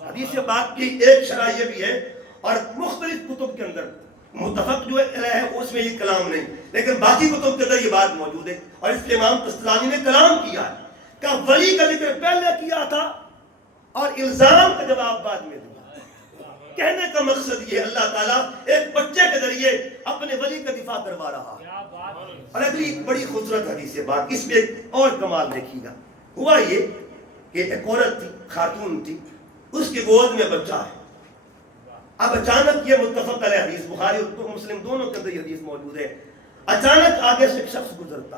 حدیث بات کی ایک شرح یہ بھی ہے، اور مختلف کتب کے اندر متفق جو ہے اس میں یہ کلام نہیں، لیکن باقی کتب کے اندر یہ بات موجود ہے، اور اس کے امام قسطلانی نے کلام کیا ہے کہ ولی کا ذکر پہلے کیا تھا اور الزام کا جواب بعد میں دیا۔ کہنے کا مقصد یہ اللہ تعالیٰ ایک بچے کے ذریعے اپنے ولی کا دفاع کروا رہا ہے۔ اور اگلی بڑی خوبصورت حدیث بات، اس میں ایک اور کمال دیکھیے گا، ہوا یہ کہ ایک عورت تھی، خاتون تھی، اس کی گود میں بچہ ہے۔ اب اچانک یہ متفق علیہ حدیث، بخاری اور مسلم دونوں کے اندر یہ حدیث موجود ہے، اچانک آگے سے ایک شخص گزرتا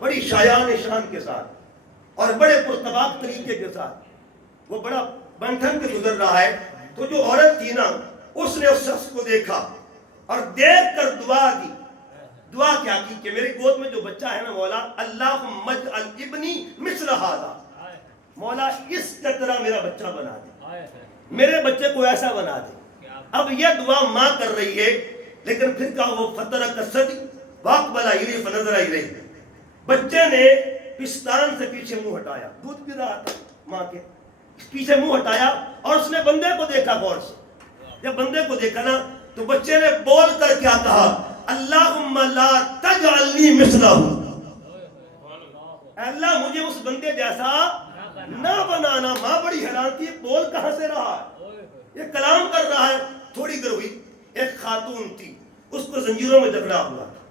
بڑی شایان شان کے ساتھ اور بڑے پرتباق طریقے کے ساتھ وہ بڑا بنٹھن کے گزر رہا ہے، تو جو عورت تھی نا اس نے اس شخص کو دیکھا اور دیکھ کر دعا دی. دعا کیا کی کہ میری گود میں جو بچہ ہے نا مولا، اللہم اجعل ابنی مثل ھذا، مولا اس کا طرح میرا بچہ بنا دے، میرے بچے کو ایسا بنا دے. اب یہ دعا ماں کر رہی ہے، لیکن پھر کہا وہ فترک الثدی واقبل الیہ فنظر الیہ، بچے نے پستان سے پیچھے منہ ہٹایا، دودھ پی رہا تھا ماں کے، پیچھے منہ ہٹایا اور اس نے بندے کو دیکھا غور سے. جب بندے کو دیکھا نا تو بچے نے بول کر کیا کہا، اللہم لا تجعلنی مثلہ، اے اللہ مجھے اس بندے جیسا نہ بنانا. ماں بڑی حیران تھی، بول کہاں سے رہا ہے، یہ کلام کر رہا ہے. تھوڑی دیر ہوئی، ایک خاتون تھی، اس کو زنجیروں میں جکڑا ہوا تھا،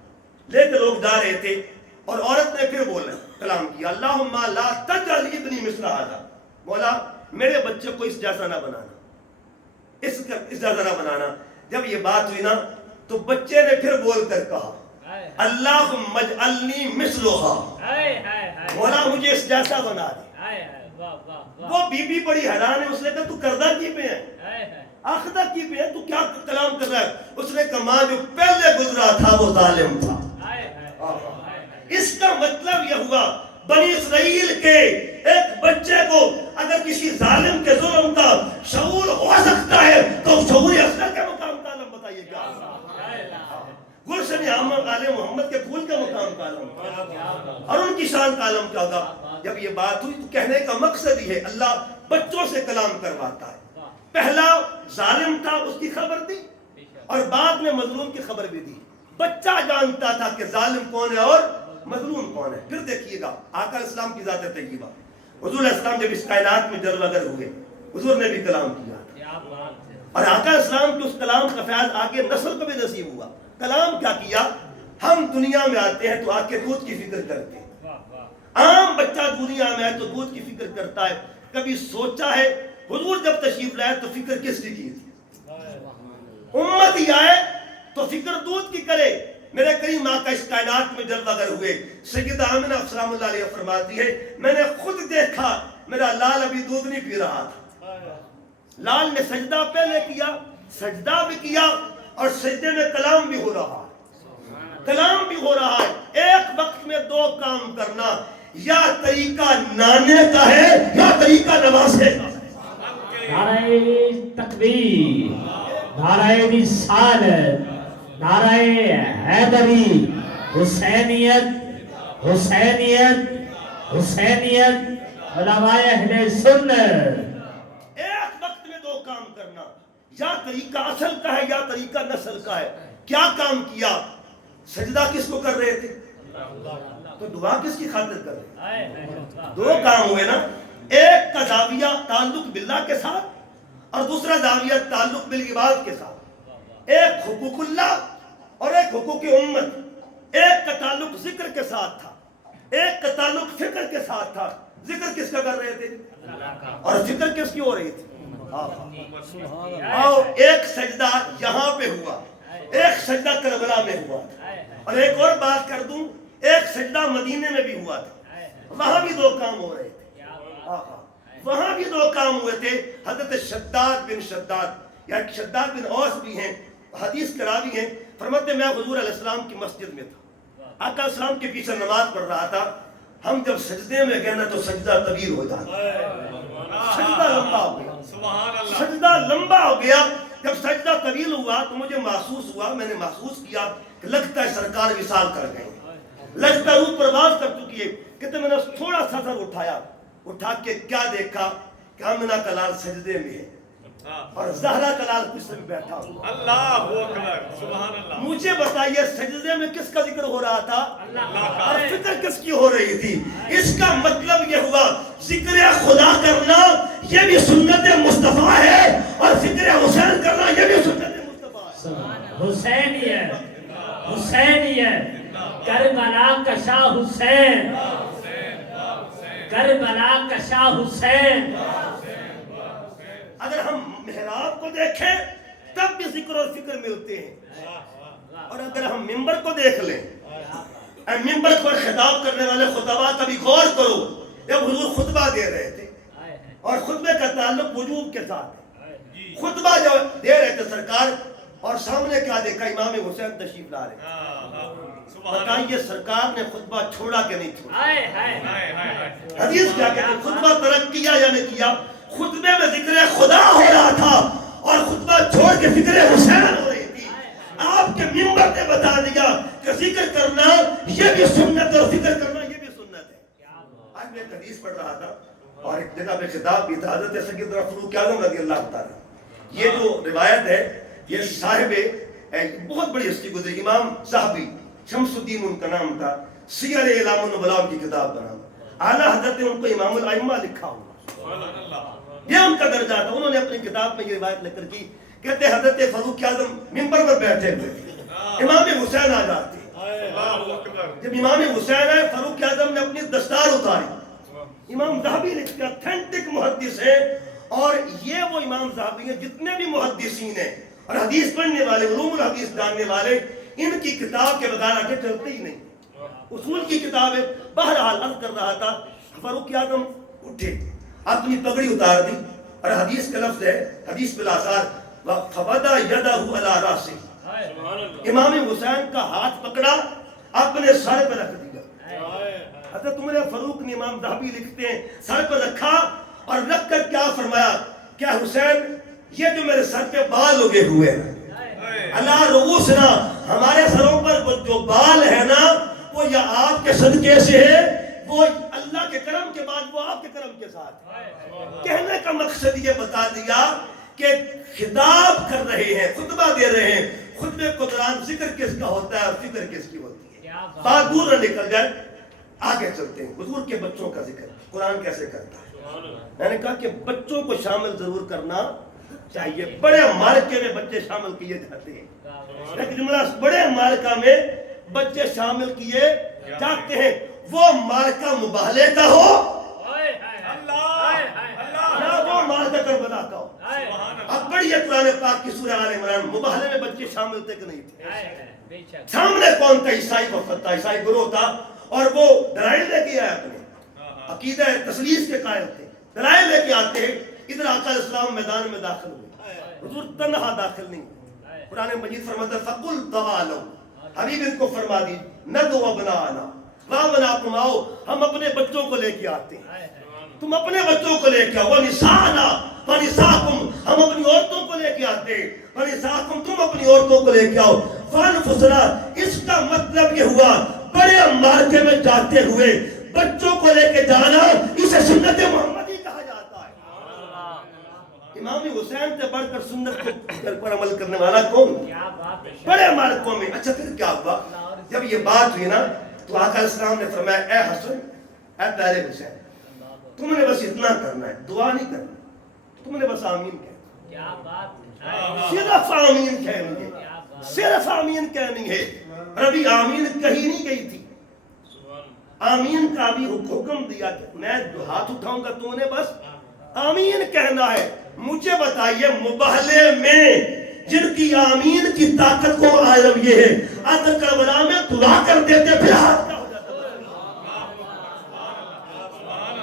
لے کے لوگ جا رہے تھے، اور عورت نے پھر بولا کلام کیا، اللہم لا تجعل ابنی مثل ھذا، مولا میرے بچے کو اس جیسا نہ بنانا، اس جیسا نہ بنانا. جب یہ بات ہوئی نا تو بچے نے پھر بول کر کہا، اللہم اجعلنی مثلھا، مولا مجھے اس جیسا بنا دے. وہ بی بی بڑی حیران ہے، اس نے کہا تو کردہ کی پہ ہے، آخدہ کی پہ ہے، تو کیا کلام کر رہا ہے. اس نے کہا ماں جو پہلے گزرا تھا وہ ظالم تھا. اس کا مطلب یہ ہوا بنی اسرائیل کے ایک بچے کو اگر کسی ظالم کے ظلم کا شعور ہو سکتا ہے تو شعور اصغر کے مقام کا علم بتائیے کیا. گلشن عام آل محمد کے پھول کا مقام کا علم اور ان کی شان کا علم کیا ہوگا. جب یہ بات ہوئی تو کہنے کا مقصد یہ ہے اللہ بچوں سے کلام کرواتا ہے. پہلا ظالم تھا، اس کی خبر دی، اور بعد میں مظلوم کی خبر بھی دی. بچہ جانتا تھا کہ ظالم کون ہے اور مظلوم کون ہے. پھر دیکھیے گا آقا اسلام کی ذات طیبہ، حضور اسلام جب اس کائنات میں جلوہ گر ہوئے، حضور نے بھی کلام کیا، اور آقا اسلام کے اس کلام کا فیض آگے نسل کو بھی نصیب ہوا. کلام کیا کیا، ہم دنیا میں آتے ہیں تو آ کے دودھ کی فکر کرتے ہیں. عام بچہ دنیا میں آئے تو دودھ کی فکر کرتا ہے. کبھی سوچا ہے حضور جب تشریف لائے تو فکر کس کی تھی؟ امت ہی آئے تو فکر دودھ کی کرے. میرے کریم آقا اس کائنات میں جلوہ گر ہوئے. سیدہ آمنہ سلام اللہ علیہ فرماتی ہے میں نے خود دیکھا میرا لال ابھی دودھ نہیں پی رہا تھا. لال نے سجدہ پہلے کیا، سجدہ بھی کیا، اور سجدے میں کلام بھی ہو رہا ہے، کلام بھی ہو رہا ہے. ایک وقت میں دو کام کرنا، یا طریقہ نانے کا ہے یا طریقہ نوازے کا. نعرہ تکبیر، نعرہ رسالت، نعرہ حیدری، حسینیت، حسینیت، حسینیت، علماء اہل سنت. ایک وقت میں دو کام کرنا، یا طریقہ اصل کا ہے یا طریقہ نسل کا ہے. کیا کام کیا؟ سجدہ کس کو کر رہے تھے تو دعا کس کی خاطر کر رہے؟ دو کام ہوئے نا، ایک کا زاویہ تعلق باللہ کے ساتھ اور دوسرا زاویہ تعلق بالعباد کے ساتھ. ایک حقوق اللہ اور ایک حقوق امت. ایک کا تعلق ذکر کے ساتھ تھا، ایک کا تعلق فکر کے ساتھ تھا. ذکر کس کا کر رہے تھے اور فکر کس کی ہو رہی تھی؟ اور ایک سجدہ یہاں پہ ہوا، ایک سجدہ کربلا میں ہوا. اور ایک اور بات کر دوں، ایک سجدہ مدینے میں بھی ہوا تھا، وہاں بھی دو کام ہو رہے تھے. وہاں بھی دو کام ہوئے تھے. حضرت شداد بن شداد یا شداد بن اوس بھی ہیں، حدیث کراوی ہیں، فرماتے میں حضور علیہ السلام کی مسجد میں تھا، آقا السلام کے پیچھے نماز پڑھ رہا تھا. ہم جب سجدے میں گئے نا تو سجدہ طویل ہو جاتا، سجدہ لمبا ہو گیا، سجدہ لمبا ہو گیا. جب سجدہ طویل ہوا تو مجھے محسوس ہوا، میں نے محسوس کیا کہ لگتا ہے سرکار وصال کر گئے، لگتا ہے روح پرواز کر چکی ہے. کہتے میں نے تھوڑا سا سر اٹھایا، اٹھا کے کیا دیکھا کہ آمنہ کا لال سجدے میں ہے اور زہرا کا لال کس میں بیٹھا ہوا. اللہ اکبر، سبحان اللہ. مجھے بتائیے سجدے میں کس کا ذکر ہو رہا تھا اور فکر کس کی ہو رہی تھی؟ اس کا مطلب یہ ہوا ذکر خدا کرنا یہ بھی سنت مصطفیٰ ہے اور ذکر حسین کرنا یہ بھی سنت مصطفیٰ ہے. حسینیت، حسینیت، کربلا کا شاہ حسین، کربلا کا شاہ حسین. اگر ہم محراب کو دیکھیں تب بھی ذکر اور فکر ملتے ہیں، اور اگر ہم منبر کو دیکھ لیں اے ممبر پر خطاب کرنے والے خطباء کبھی غور کرو، جب حضور خطبہ دے رہے تھے اور خطبے کا تعلق وجوب کے ساتھ ہے، خطبہ جو دے رہے تھے سرکار اور سامنے کیا دیکھا؟ امام حسین تشریف لا رہے ہیں۔ بتائیے سرکار نے خطبہ چھوڑا کہ نہیں چھوڑا؟ حدیث کیا کہتے ہیں؟ خطبہ ترک کیا یا نہیں کیا؟ خطبے میں ذکر خدا ہو رہا تھا اور خطبہ چھوڑ کے فکر حسین ہو رہی تھی۔ آپ کے ممبر نے بتا دیا کہ ذکر کرنا یہ بھی سنت ہے اور فکر کرنا یہ بھی سنت ہے۔ آج میں ایک حدیث پڑھ رہا تھا اور ایک جگہ پہ خطاب بھی تھا، حضرت سیدنا فاروق اعظم رضی اللہ تعالی، یہ جو روایت ہے یہ صاحب بہت بڑی ہستی گزری، امام صاحبی شمس الدین ان کا نام تھا، سیر اعلام النبلاء کی کتاب کا نام، اعلیٰ حضرت نے ان کو امام الائمہ لکھا ہوا، یہ ان کا درجہ تھا۔ انہوں نے اپنی کتاب میں یہ روایت لکھ کر کی، کہتے ہیں حضرت فاروق اعظم منبر پر بیٹھے ہوئے تھے، امام حسین آ جاتے، جب امام حسین آئے فاروق اعظم نے اپنی دستار اتاری۔ امام ذہبی لکھتے ہیں اتھینٹک محدث ہے، اور یہ وہ امام ذہبی ہیں جتنے بھی محدثین ہیں اور حدیث پڑھنے والے، علوم الحدیث جاننے والے، ان کی کتاب کے بغیر آگے چلتے ہی نہیں، اصول کی کتاب ہے۔ بہرحال عرض کر رہا تھا، فاروق اعظم اٹھے، اپنی پگڑی اتار دی اور حدیث کا لفظ ہے، حدیث بالاثار فَوَضَعَ يَدَهُ عَلَى رَأْسِهِ، امام حسین کا ہاتھ پکڑا، اپنے سر پہ رکھ دیا۔ حضرت عمر فاروق نے، امام ذہبی لکھتے ہیں، سر پہ رکھا اور رکھ کر کیا فرمایا کہ حسین یہ جو میرے سر پہ بال اگے ہوئے ہیں، اللہ رؤوسنا، ہمارے سروں پر جو بال ہے نا وہ یا آپ کے صدقے سے ہے، وہ اللہ کے کرم کے بعد وہ آپ کے کرم کے ساتھ۔ کہنے کا مقصد یہ بتا دیا کہ خطاب کر رہے ہیں، خطبہ دے رہے ہیں، خطبے کو دوران ذکر کس کا ہوتا ہے اور فکر کس کی ہوتی ہے۔ بات دور نہ نکل جائے، آگے چلتے ہیں۔ حضور کے بچوں کا ذکر قرآن کیسے کرتا ہے؟ میں نے کہا کہ بچوں کو شامل ضرور کرنا چاہیے، بڑے مارکے میں بچے شامل کیے جاتے ہیں، لیکن جملہ بڑے مارکہ میں بچے شامل کیے جاتے ہیں، وہ مارکہ مباہلے کا ہو یا وہ مارکہ کربلا کا ہو۔ اب پڑھیے قرآن پاک کی سورہ آل عمران، مباہلے میں بچے شامل تھے کہ نہیں تھے؟ سامنے کون تھا؟ عیسائی وفد تھا، عیسائی گروہ تھا، اور وہ دلائل لے کے آیا اپنے عقیدہ تثلیث کے قائل تھے، دلائل لے کے آتے ہیں۔ ادھر آقا علیہ السلام میدان میں داخل ہوئے، حضور تنہا داخل نہیں ہوئے۔ قرآن مجید فرماتا ہے فَقُلْ تَعَالَوْا، حبیب ان کو فرما دی، نَدْعُ أَبْنَاءَنَا وَأَبْنَاءَكُمْ، آؤ ہم اپنے بچوں کو لے کے آتے ہیں، تم اپنے بچوں کو لے کے آؤ، وَنِسَاءَنَا وَنِسَاءَكُمْ، ہم اپنی عورتوں کو لے کے آتے ہیں، وَنِسَاءَكُمْ، تم اپنی عورتوں کو لے کے آؤ، وَأَنفُسَنَا، اس کا مطلب یہ ہوا بڑے مارکے میں جاتے ہوئے بچوں کو لے کے جانا، اسے سنت محمدی کہا جاتا ہے۔ امام حسین سے بڑھ کر سنت پر عمل کرنے والا کون؟ بڑے مارکوں میں۔ اچھا پھر کیا ہوا؟ جب یہ بات ہوئی نا تو آقا علیہ السلام نے فرمایا اے حسن، اے پیارے حسین، تم نے بس اتنا کرنا ہے، دعا نہیں کرنا، تم نے بس آمین کہنا، صرف آمین کہنی ہے، صرف آمین کہنی ہے۔ ابھی آمین کہیں نہیں گئی تھی، آمین کا بھی حکم دیا کہ میں جو ہاتھ اٹھاؤں گا تم نے بس آمین کہنا ہے۔ مجھے بتائیے مباہلے میں جن کی آمین کی طاقت کو عالم یہ ہے، اگر کربلا میں دعا کر دیتے پھر حال کیا ہو جاتا،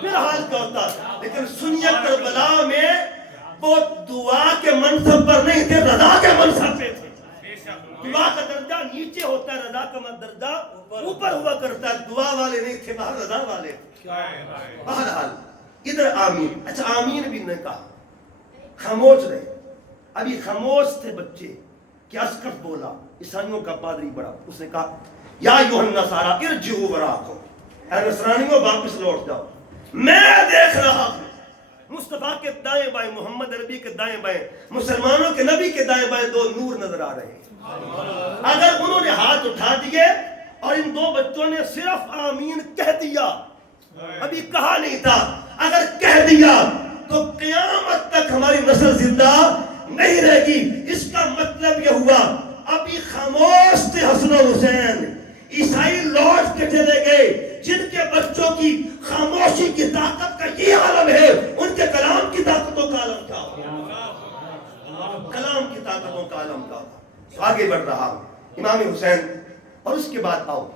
پھر حال کیا ہوتا۔ لیکن سنیے کربلا میں وہ دعا کے منصب پر نہیں تھے، رضا کے منصب پہ تھے۔ دعا کا درجہ نیچے ہوتا ہے، رضا کا درجہ اوپر ہوا کرتا ہے۔ دعا والے نہیں تھے، باہر رضا والے تھے۔ بہرحال ادھر آمین، اچھا آمین بھی نے کہا، خاموش رہے، ابھی خاموش تھے بچے کہ اسقف بولا، عیسائیوں کا پادری بڑا، اس نے کہا یا ایھا النصارى ارجعوا وراءکم، اے نصرانیوں واپس لوٹ جاؤ، میں دیکھ رہا ہوں مصطفیٰ کے دائیں بائیں، محمد عربی کے دائیں بائیں، مسلمانوں کے نبی کے دائیں بائیں دو نور نظر آ رہے ہیں۔ اگر انہوں نے ہاتھ اٹھا دیے اور ان دو بچوں نے صرف آمین کہہ دیا، ابھی کہا نہیں تھا، اگر کہہ دیا تو قیامت تک ہماری نسل زندہ نہیں رہے گی۔ اس کا مطلب یہ ہوا ابھی خاموش تھے حسن و حسین، عیسائی لوٹ کے چلے گئے، جن کے بچوں کی خاموشی کی طاقت کا یہ عالم ہے، ان کے کلام کی طاقتوں کا عالم کیا ہو، کلام کی طاقتوں کا عالم کا۔ آگے بڑھ رہا ہوں امام حسین، اور اس کے بعد آؤ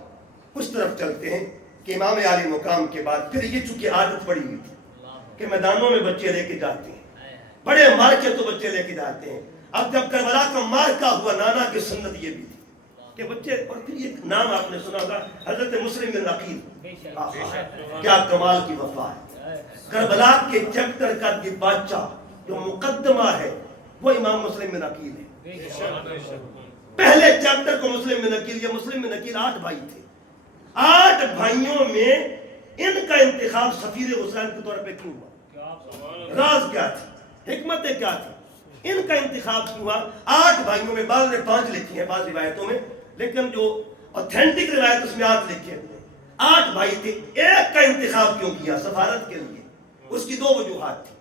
اس طرف چلتے ہیں کہ امام عالی مقام کے بعد پھر یہ چونکہ عادت پڑی ہوئی تھی کہ میدانوں میں بچے لے کے جاتے ہیں، بڑے مارکے تو بچے لے کے جاتے ہیں. اب جب کربلا کا مارکا ہوا، نانا کی سنت یہ بھی تھی کہ بچے، اور پھر ایک نام آپ نے سنا ہوگا حضرت مسلم بن عقیل. کیا کمال کی وفا ہے. کربلا کے چیپٹر کا بادشاہ جو مقدمہ ہے وہ امام مسلم بن عقیل ہے. پہلے چیپٹر کو مسلم بن عقیل، یہ مسلم بن عقیل 8 بھائی تھے. 8 بھائیوں میں ان کا انتخاب سفیر حسین کے طور پہ کیوں ہوا؟ راز کیا تھی، حکمتیں کیا تھی؟ ان کا انتخاب کیوں ہوا؟ 8 بھائیوں میں بعض نے 5 لکھی ہیں بعض روایتوں میں، لیکن جو اوتھینٹک روایت اس میں 8 لکھی ہیں. 8 بھائی تھے، ایک کا انتخاب کیوں کیا سفارت کے لیے؟ اس کی 2 وجوہات تھی.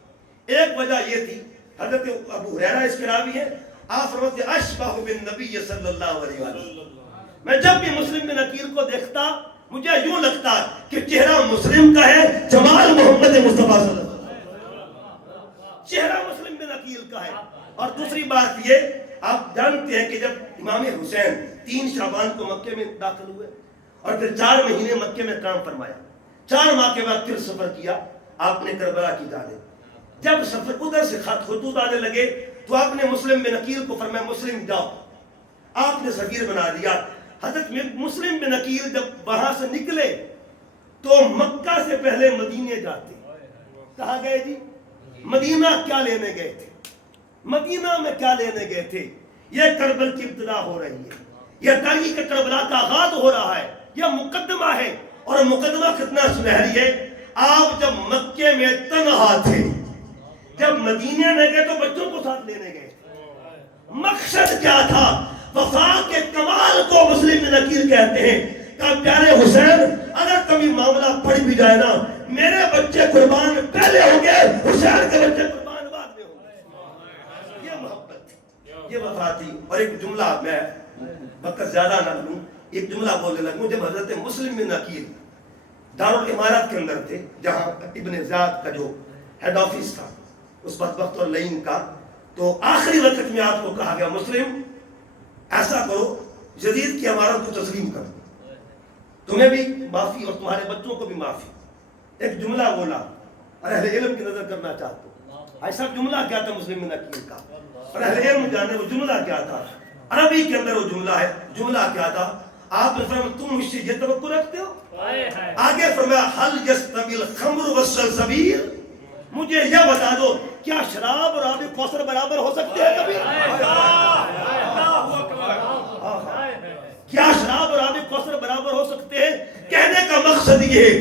ایک وجہ یہ تھی، حضرت ابو ہریرہ اس کے راوی ہیں، آپ فرماتے ہیں اشبہ بالنبی صلی اللہ علیہ وسلم، میں جب بھی مسلم بن عقیل کو دیکھتا مجھے یوں لگتا کہ چہرہ مسلم کا ہے، جمال محمد مصطفیٰ صلی اللہ علیہ وسلم، چہرہ مسلم بن عقیل کا ہے. اور دوسری بات یہ، آپ جانتے ہیں کہ جب امام حسین 3 شعبان کو مکے میں داخل ہوئے اور پھر 4 مہینے مکے میں قیام فرمایا، 4 ماہ کے بعد پھر سفر کیا آپ نے کربلا کی جانب. جب سفر ادھر سے خطوط آنے لگے تو آپ نے مسلم بن عقیل کو فرمایا مسلم جاؤ، آپ نے سفیر بنا دیا. حضرت مسلم بن عقیل جب وہاں سے نکلے تو مکہ سے پہلے مدینے جاتے. کہاں گئے جی؟ مدینہ. کیا لینے گئے تھے؟ مدینہ میں کیا لینے گئے تھے؟ یہ کربل کی ابتدا ہو رہی ہے، یہ تاریخ کربلا کا آغاز ہو رہا ہے، یہ مقدمہ ہے. اور مقدمہ کتنا سنہری ہے. آپ جب مکے میں تنہا تھے، جب مدینے میں گئے تو بچوں کو ساتھ لینے گئے. مقصد کیا تھا؟ وفا کے کمال کو مسلم بن عقیل کہتے ہیں کہ پیارے حسین اگر کبھی معاملہ پڑ بھی جائے نا، میرے بچے قربان پہلے ہوں گے، حسین کے بچے قربان بعد میں ہوں گے. یہ محبت تھی، یہ وفا تھی. اور ایک جملہ میں وقت زیادہ نہ لوں، ایک جملہ بولنے لگوں. جب حضرت مسلم بن عقیل دارالامارات کے اندر تھے، جہاں ابن زیاد کا جو ہیڈ آفس تھا اس بدبخت اور لعین کا، تو آخری وقت میں آپ کو کہا گیا مسلم ایسا کرو، یزید کی امارت کو تسلیم کرو، تمہیں بھی معافی اور تمہارے بچوں کو بھی معافی. ایک جملہ بولا اور اہل علم کی نظر کرنا چاہتا ہوں. ایسا جملہ کیا تھا مسلم بن عقیل کا، اور اہل علم جانے وہ جملہ کیا تھا. عربی کے اندر وہ جملہ ہے. جملہ کیا تھا؟ آپ نے فرمایا تم مجھ سے یہ توقع رکھتے ہو؟ آگے فرمایا حل یستوی الخمر والسلسبیل، مجھے یہ بتا دو کیا شراب اور آب کوثر برابر ہو سکتے ہیں کبھی؟ کیا شراب اور آب کوثر برابر ہو سکتے ہیں؟ کہنے کا مقصد یہ ہے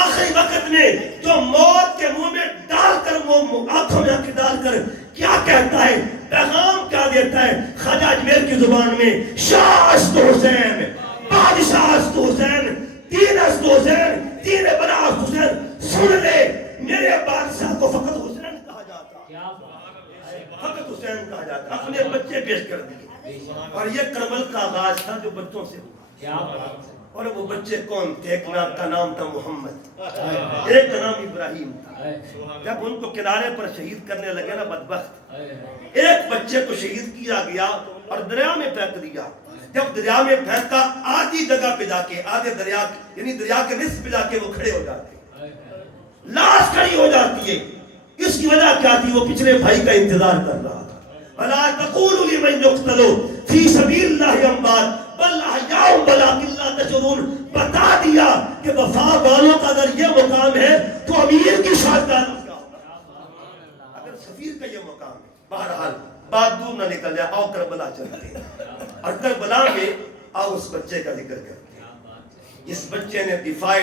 آخری وقت میں جو موت کے منہ میں ڈال کر، وہ آنکھوں میں آنکھ ڈال کر کیا کہتا ہے، پیغام کیا دیتا ہے؟ خواجہ اجمیر کی زبان میں شاہ است حسین، بادشاہ است حسین، تین است حسین، تین بنا است حسین. سن لے میرے بادشاہ کو فقط حسین کہا جاتا، فقط حسین کہا جاتا. اپنے بچے پیش کر دیے. اور یہ کربل کا آغاز تھا جو بچوں سے ہوا. اور وہ بچے کون تھے؟ ایک کا نام تھا محمد، ایک کا نام ابراہیم تھا. جب ان کو کنارے پر شہید کرنے لگے نا بدبخت، ایک بچے کو شہید کیا گیا اور دریا میں پھینک دیا. جب دریا میں پھینکا، آدھی جگہ پہ جا کے، آدھے دریا یعنی دریا کے نصف پہ جا کے وہ کھڑے ہو جاتے، لاش کھڑی ہو جاتی ہے. اس کی وجہ کیا تھی؟ وہ پچھلے بھائی کا انتظار کر رہا تھا. وَلَا تَقُولُوا لِمَنْ يُقْتَلُ فِي سَبِيلِ اللَّهِ أَمْوَاتٌ بَلْ أَحْيَاءٌ وَلَٰكِن لَّا تَشْعُرُونَ. بتا دیا کہ وفا والوں کا اگر یہ مقام ہے تو امیر کی شاہدانہ کیا ہوگا، اگر سفیر کا یہ مقام ہے. بہرحال بات دور نہ نکل جائے، آؤ کربلا چلتے ہیں. اور کربلا میں آؤ اس بچے کا ذکر کرتے ہیں. اس بچے نے دفاع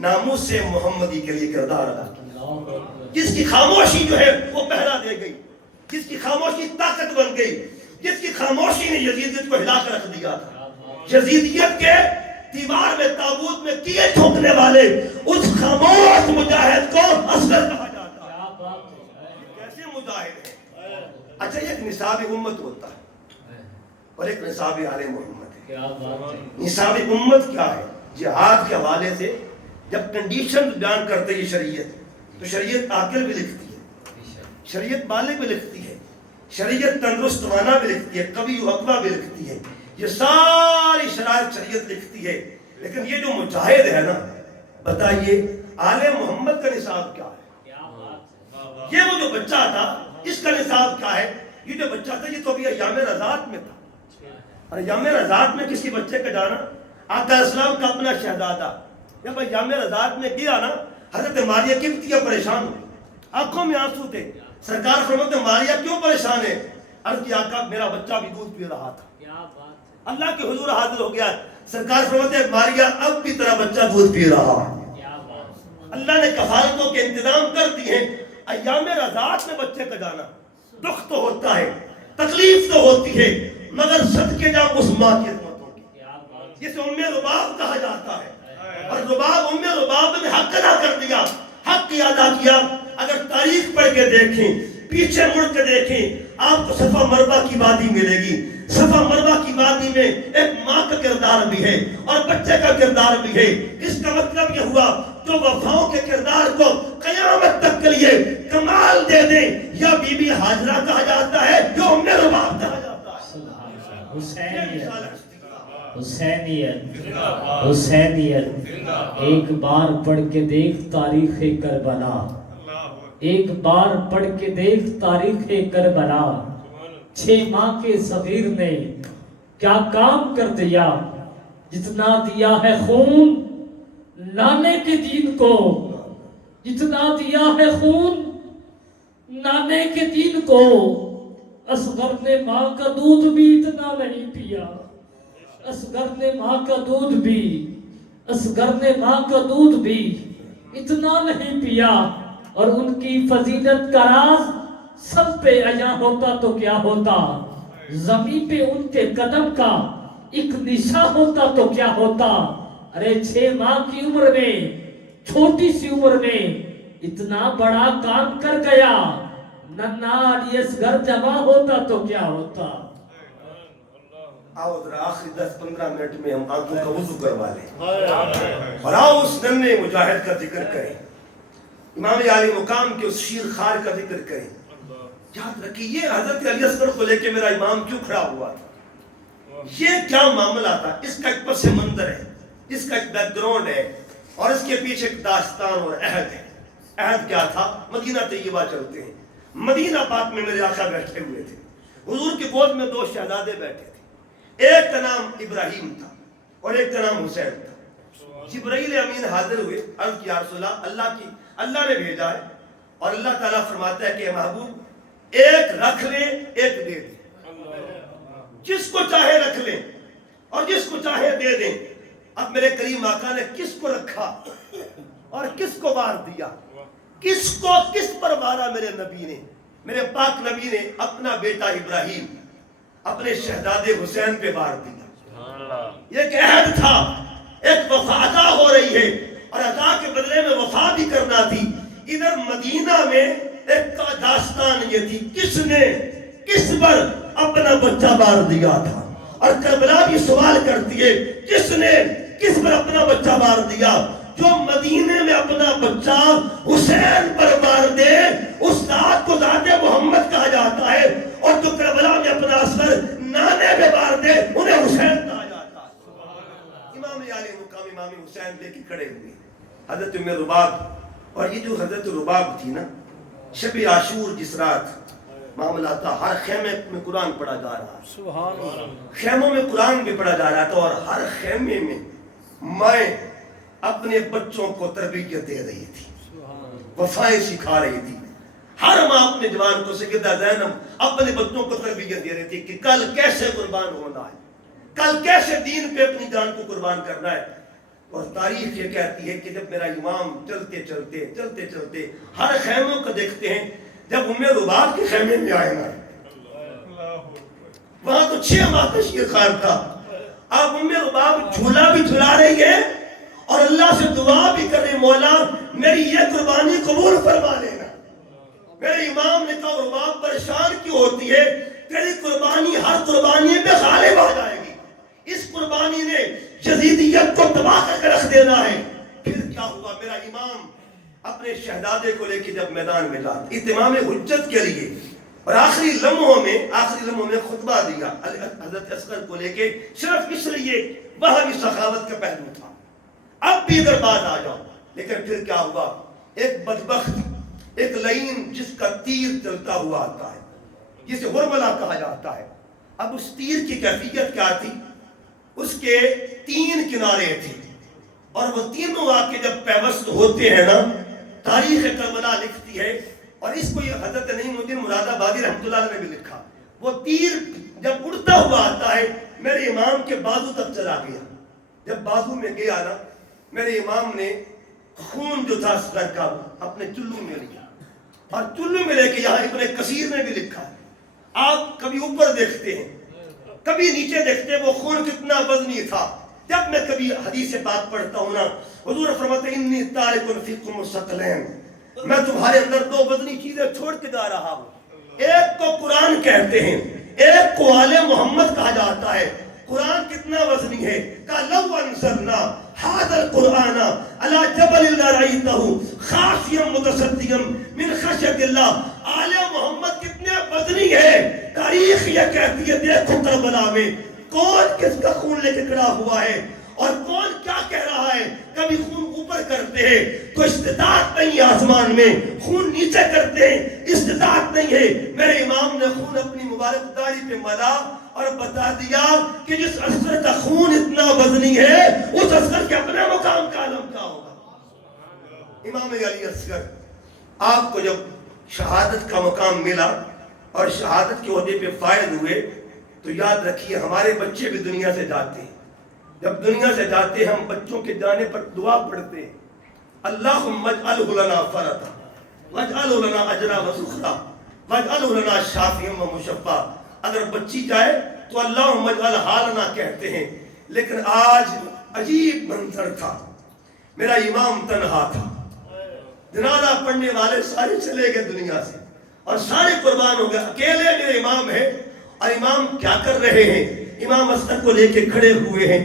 ناموس محمدی کے لیے کردار ادا کیا، جس کی خاموشی جو ہے وہ پہرا دے گئی، جس کی خاموشی طاقت بن گئی، جس کی خاموشی نے یزیدیت کو ہلا کر رکھ دیا تھا. یزیدیت کے دیوار میں تابوت میں کیے ٹھوکنے والے اس خاموش مجاہد کو اصغر کہا جاتا. کیسے مجاہد ہے؟ اچھا ایک نصاب امت ہوتا ہے اور ایک نصاب آل محمد ہے. نصاب امت کیا ہے؟ جہاد کے حوالے سے جب کنڈیشن بیان کرتے یہ شریعت، تو شریعت عاقل بھی لکھتی ہے، شریعت بالغ بھی لکھتی ہے، شریعت تندرست وانا بھی لکھتی ہے، قوی و اقویٰ بھی لکھتی ہے. یہ ساری شرائط شریعت لکھتی ہے. لیکن یہ جو مجاہد ہے نا، بتائیے آل محمد کا نصاب کیا ہے؟ یہ وہ جو بچہ تھا اس کا نصاب کیا ہے؟ یہ جو بچہ تھا یہ تو ابھی ایام رضاعت میں تھا، اور ایام رضاعت میں کسی بچے کا جانا، آقا اسلام کا اپنا شہزادہ جب ایام رضاعت میں گیا نا، حضرت ماریہ قبطیہ پریشان ہوئی، آنکھوں میں آنسو تھے، سرکار فرماتے ماریہ کیوں پریشان ہے؟ عرض کی آقا میرا بچہ بھی دودھ پی رہا تھا، اللہ کے حضور حاضر ہو گیا، سرکار فرماتے ماریہ اب بھی تیرا بچہ دودھ پی رہا ہے۔ اللہ نے کفالتوں کے انتظام کر دیے ہیں۔ ایام رضاعت میں بچے کا جانا دکھ تو ہوتا ہے، تکلیف تو ہوتی ہے، مگر صدقے جا اس ماں کی عظمتوں کی جسے ام رباب کہا جاتا ہے، اور ام رباب نے حق ادا کر دیا، حق کی ادا کیا۔ اگر تاریخ پڑھ کے دیکھیں، پیچھے مڑ کے دیکھیں، آپ کو صفا مروا کی وادی ملے گی۔ صفا مروا کی وادی میں ایک ماں کا کردار بھی ہے اور بچے کا کردار بھی ہے۔ اس کا مطلب یہ ہوا جو وفاؤں کے کردار کو قیامت تک کے لیے کمال دے دیں، یا بی بی حاجرہ کہا جاتا ہے، جو ام رباب کہا جاتا ہے۔ حسینیت ایک بار پڑھ کے دیکھ تاریخ کربلا، ایک بار پڑھ کے دیکھ تاریخ کربلا، 6 ماہ کے صغیر نے کیا کام کر دیا، جتنا دیا ہے خون نانے کے دین کو، جتنا دیا ہے خون نانے کے دین کو، اصغر نے ماں کا دودھ بھی اتنا نہیں پیا، اصغر نے ماں کا دودھ بھی، اصغر نے ماں کا دودھ بھی اتنا نہیں پیا، اور ان کی فضیلت کا راز سب پہ عیاں ہوتا تو کیا ہوتا، زمین پہ ان کے قدم کا ایک نشان ہوتا تو کیا ہوتا۔ ارے 6 ماہ کی عمر میں، چھوٹی سی عمر میں اتنا بڑا کام کر گیا، ننھا علی اصغر جمع ہوتا تو کیا ہوتا۔ آؤ ذرا آخری 10-15 منٹ میں ہم آنکھوں کا وضو کروا لیں اور آؤ اس ننھے مجاہد کا ذکر کریں، امام عالی مقام کے اس شیر خار کا ذکر کریں۔ یاد رکھیے یہ حضرت علی اصغر کو لے کے میرا امام کیوں کھڑا ہوا تھا، یہ کیا معاملہ تھا، اس کا ایک پس منظر ہے، اس کا ایک بیک گراؤنڈ ہے، اور اس کے پیچھے ایک داستان اور عہد ہے۔ عہد کیا تھا؟ مدینہ طیبہ چلتے ہیں، مدینہ پاک میں میرے آقا بیٹھے ہوئے تھے، حضور کی گود میں 2 شہزادے بیٹھے تھے، ایک کا نام ابراہیم تھا اور ایک کا نام حسین تھا۔ جبرائیل امین حاضر ہوئے، عرض کی یا رسول اللہ، اللہ نے بھیجا ہے، اور اللہ تعالیٰ فرماتا ہے کہ محبوب ایک رکھ لیں ایک دے دیں، جس کو چاہے رکھ لیں اور جس کو چاہے دے دیں۔ اب میرے کریم آقا نے کس کو رکھا اور کس کو بار دیا، کس پر مارا؟ میرے نبی نے، میرے پاک نبی نے اپنا بیٹا ابراہیم اپنے شہزادے حسین پہ بار دیا۔ یہ ایک عہد تھا، ایک وفا ادا ہو رہی ہے، اور ادا کے بدلے میں وفا بھی کرنا تھی۔ ادھر مدینہ میں ایک داستان یہ تھی، کس پر اپنا بچہ بار دیا تھا، اور کربلا بھی سوال کرتی ہے کس پر اپنا بچہ بار دیا۔ جو مدینے میں اپنا بچہ حسین پر بار دے اس ذات کو ذات محمد کہا جاتا ہے، اور جو کربلا میں اپنا اثر نانے میں بار دے انہیں حسین کہا جاتا ہے۔ امام علی مقام امام حسین لے کے کھڑے ہوئے، حضرت ام رباب، اور یہ جو حضرت رباب تھی نا، شب عاشور جس رات معاملہ تھا، ہر خیمے میں قرآن پڑھا جا رہا، سبحان اللہ، خیموں میں قرآن بھی پڑھا جا رہا تھا، اور ہر خیمے میں مائیں اپنے بچوں کو تربیت دے رہی تھی، وفائیں سکھا رہی تھی۔ ہر ماں اپنے جوان کو، سیدہ زینب اپنے بچوں کو تربیت دے رہی تھی کہ کل کیسے قربان ہونا ہے، کل کیسے دین پہ اپنی جان کو قربان کرنا ہے۔ اور تاریخ یہ کہتی ہے کہ جب میرا امام چلتے چلتے ہر خیموں کو دیکھتے ہیں، جب ام رباب کے خیمے میں آئے نا، وہاں تو 6 ماہ کا شیر خار تھا، اب ام رباب جھولا بھی جھلا رہی ہے اور اللہ سے دعا بھی کر رہے، مولا میری یہ قربانی قبول فرما لینا۔ میرے امام نے کہا رباب پریشان کیوں ہوتی ہے، تیری قربانی ہر قربانی پہ غالب آ جائے گی، اس قربانی نے یزیدیت کو تباہ کر کے رکھ دینا ہے۔ پھر کیا ہوا، میرا امام اپنے شہزادے کو لے کے جب میدان میں جاتے اتمام حجت کے لیے، اور آخری لمحوں میں خطبہ دیا حضرت اصغر کو لے کے، صرف اس لیے وہاں بھی سخاوت کا پہلو تھا. اب بھی اگر بات آ جاؤ، لیکن پھر کیا ہوا؟ ایک بدبخت، ایک لعین جس کا تیر چلتا ہوا آتا ہے، جسے ہرملا کہا جاتا ہے. اب اس تیر کی کیفیت کیا تھی؟ اس کے 3 کنارے تھے، اور وہ تینوں واقعے جب پیوست ہوتے ہیں نا، تاریخ کربلا لکھتی ہے، اور اس کو یہ حضرت نعیم الدین مراد آبادی رحمۃ اللہ علیہ نے بھی لکھا. وہ تیر جب اڑتا ہوا آتا ہے، میرے امام کے بازو تک چلا گیا. جب بازو میں گیا نا، میرے امام نے خون جو تھا اصغر کا اپنے چلو میں لیا، اور چلو میں لے کے یہاں ابن کثیر نے بھی لکھا ہے. آپ کبھی اوپر دیکھتے ہیں، کبھی نیچے دیکھتے ہیں، وہ خون کتنا وزنی تھا. جب میں کبھی حدیث پاک پڑھتا ہوں نا، حضور فرماتے ہیں انی تارک فیکم الثقلین، میں تمہارے اندر 2 وزنی چیزیں چھوڑ کے جا رہا ہوں. ایک کو قرآن کہتے ہیں، ایک کو آل محمد کہا جاتا ہے. قرآن کتنا وزنی ہے؟ کہ لو انزلنا ھذا القرآن علی جبل لرأیتہ خاشعا متصدعا من خشیۃ اللہ. آل محمد کتنے وزنی ہے. تاریخ یہ کہتی ہے، دیکھو کربلا میں کون کس کا خون لے کے کھڑا ہوا ہے اور کون کیا کہہ رہا ہے. کبھی خون اوپر کرتے ہیں تو استطاعت نہیں ہے آسمان میں، خون نیچے کرتے ہیں استطاعت نہیں ہے. میرے امام نے خون اپنی مبارک داڑھی پہ ملا اور بتا دیا کہ جس اصغر کا خون اتنا وزنی ہے، اس اصغر کے اپنے مقام کا عالم کیا ہوگا. امام علی اصغر، آپ کو جب شہادت کا مقام ملا اور شہادت کے عہدے پہ فائز ہوئے، تو یاد رکھیے ہمارے بچے بھی دنیا سے جاتے ہیں. جب دنیا سے جاتے ہیں، ہم بچوں کے جانے پر دعا پڑھتے ہیں، اللہم اجعلہ لنا فرطا واجعلہ لنا اجرا وسخرا واجعلہ لنا شافعا و مشفعا. اگر بچی جائے تو اللہم اجعلھا لنا کہتے ہیں. لیکن آج عجیب منظر تھا، میرا امام تنہا تھا، جنازہ پڑھنے والے سارے چلے گئے دنیا سے اور سارے قربان ہو گئے، اکیلے میرے امام ہیں. اور امام کیا کر رہے ہیں؟ امام اصغر کو لے کے کھڑے ہوئے ہیں.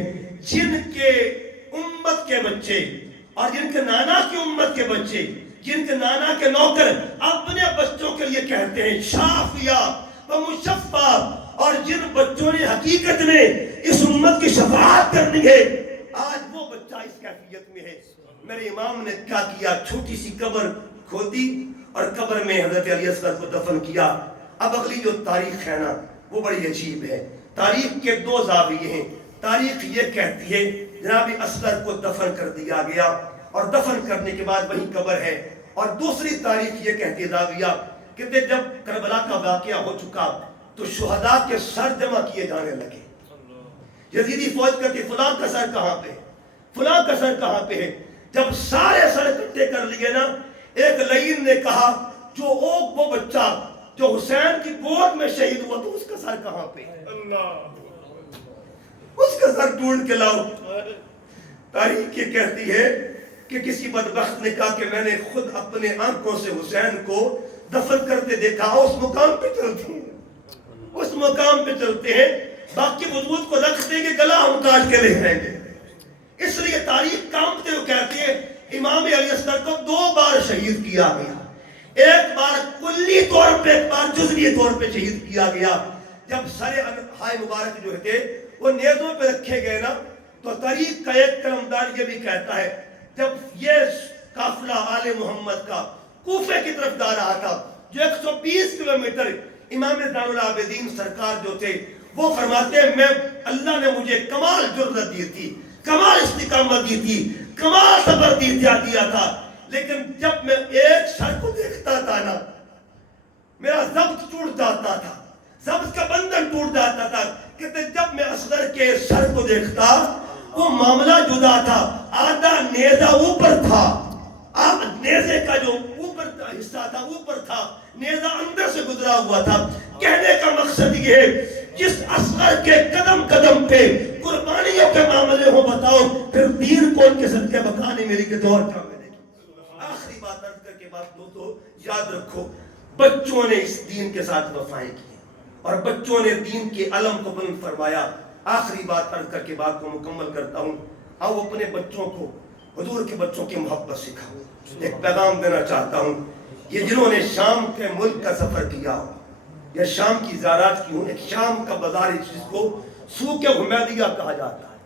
جن کے امت کے بچے اور جن کے نانا کی امت کے بچے، جن کے نانا کے نوکر اپنے بچوں کے لیے کہتے ہیں شافیہ و مشفع، اور جن بچوں نے حقیقت میں اس امت کی شفاعت کرنی ہے، آج وہ بچہ اس کیفیت میں ہے. میرے امام نے کیا کیا؟ چھوٹی سی قبر کھودی اور قبر میں حضرت علی اصغر کو دفن کیا. اب اگلی جو تاریخ ہے نا، وہ بڑی عجیب ہے. تاریخ کے 2 زاویے ہیں. تاریخ یہ کہتی ہے جناب اصغر کو دفن کر دیا گیا اور دفن کرنے کے بعد وہی قبر ہے. اور دوسری تاریخ یہ کہتی ہے زاویہ کہ جب کربلا کا واقعہ ہو چکا تو شہداء کے سر جمع کیے جانے لگے. یزیدی فوج کہتی فلاں کا سر کہاں پہ، فلاں کا سر کہاں پہ ہے. جب سارے سر اکٹھے کر لیے نا، ایک لعین نے کہا جو وہ بچہ جو حسین کی گود میں شہید ہوا تو اس کا سر کہاں پہ؟ اس کا سر ڈھونڈ کے لاؤ. تاریخ یہ کہتی ہے کہ کسی بدبخت نے کہا کہ میں نے خود اپنے آنکھوں سے حسین کو دفن کرتے دیکھا. اس مقام پہ چلتے ہیں، اس مقام پہ چلتے ہیں، باقی وجود کو رکھ دیں گے، گلا ہم کاٹ کے لے جائیں گے. اس لیے تاریخ کانپتے ہوئے کہتی ہے امام علی اصغر کو 2 بار شہید کیا گیا. ایک بار کلی طور پہ، ایک بار جزوی طور پہ شہید کیا گیا. جب سر ہائے مبارک جو تھے وہ نیزوں پہ رکھے گئے نا، تو تاریخ کا ایک قلمدان یہ بھی کہتا ہے جب یہ قافلہ آل محمد کا کوفے کی طرف جا رہا تھا، جو 120 کلومیٹر، امام زین العابدین سرکار جو تھے وہ فرماتے ہیں میں اللہ نے مجھے کمال جرأت دی تھی، کمال استقامت دی تھی، کمال صبر دیا تھا، لیکن جب میں ایک سر کو دیکھتا تھا نا، میرا ضبط ٹوٹ جاتا تھا، ضبط کا بندھن ٹوٹ جاتا تھا. کہتے جب میں اصغر کے سر کو دیکھتا وہ معاملہ جدا تھا. آدھا نیزہ اوپر تھا، اب نیزے کا جو اوپر حصہ تھا اوپر تھا، نیزہ اندر سے گزرا ہوا تھا. کہنے کا مقصد یہ ہے جس اصغر کے قدم قدم پہ قربانیوں کے معاملے ہو، بتاؤ پھر دین کو ان کے صدقے بقا نہیں ملی کہ دور کیا ملے گی. آخری بات عرض کر کے بات دوستو یاد رکھو، بچوں نے اس دین کے ساتھ وفائیں کی اور بچوں نے دین کے علم کو بلند فرمایا. آخری بات عرض کر کے بات کو مکمل کرتا ہوں. آؤ اپنے بچوں کو حضور کے بچوں کی محبت سکھاؤ. ایک پیغام دینا چاہتا ہوں، یہ جنہوں نے شام کے ملک کا سفر کیا، یا شام کی زیارات کی ہوں. ایک شام کا بازار ہے جس کو سوق حمیدیہ کہا جاتا ہے.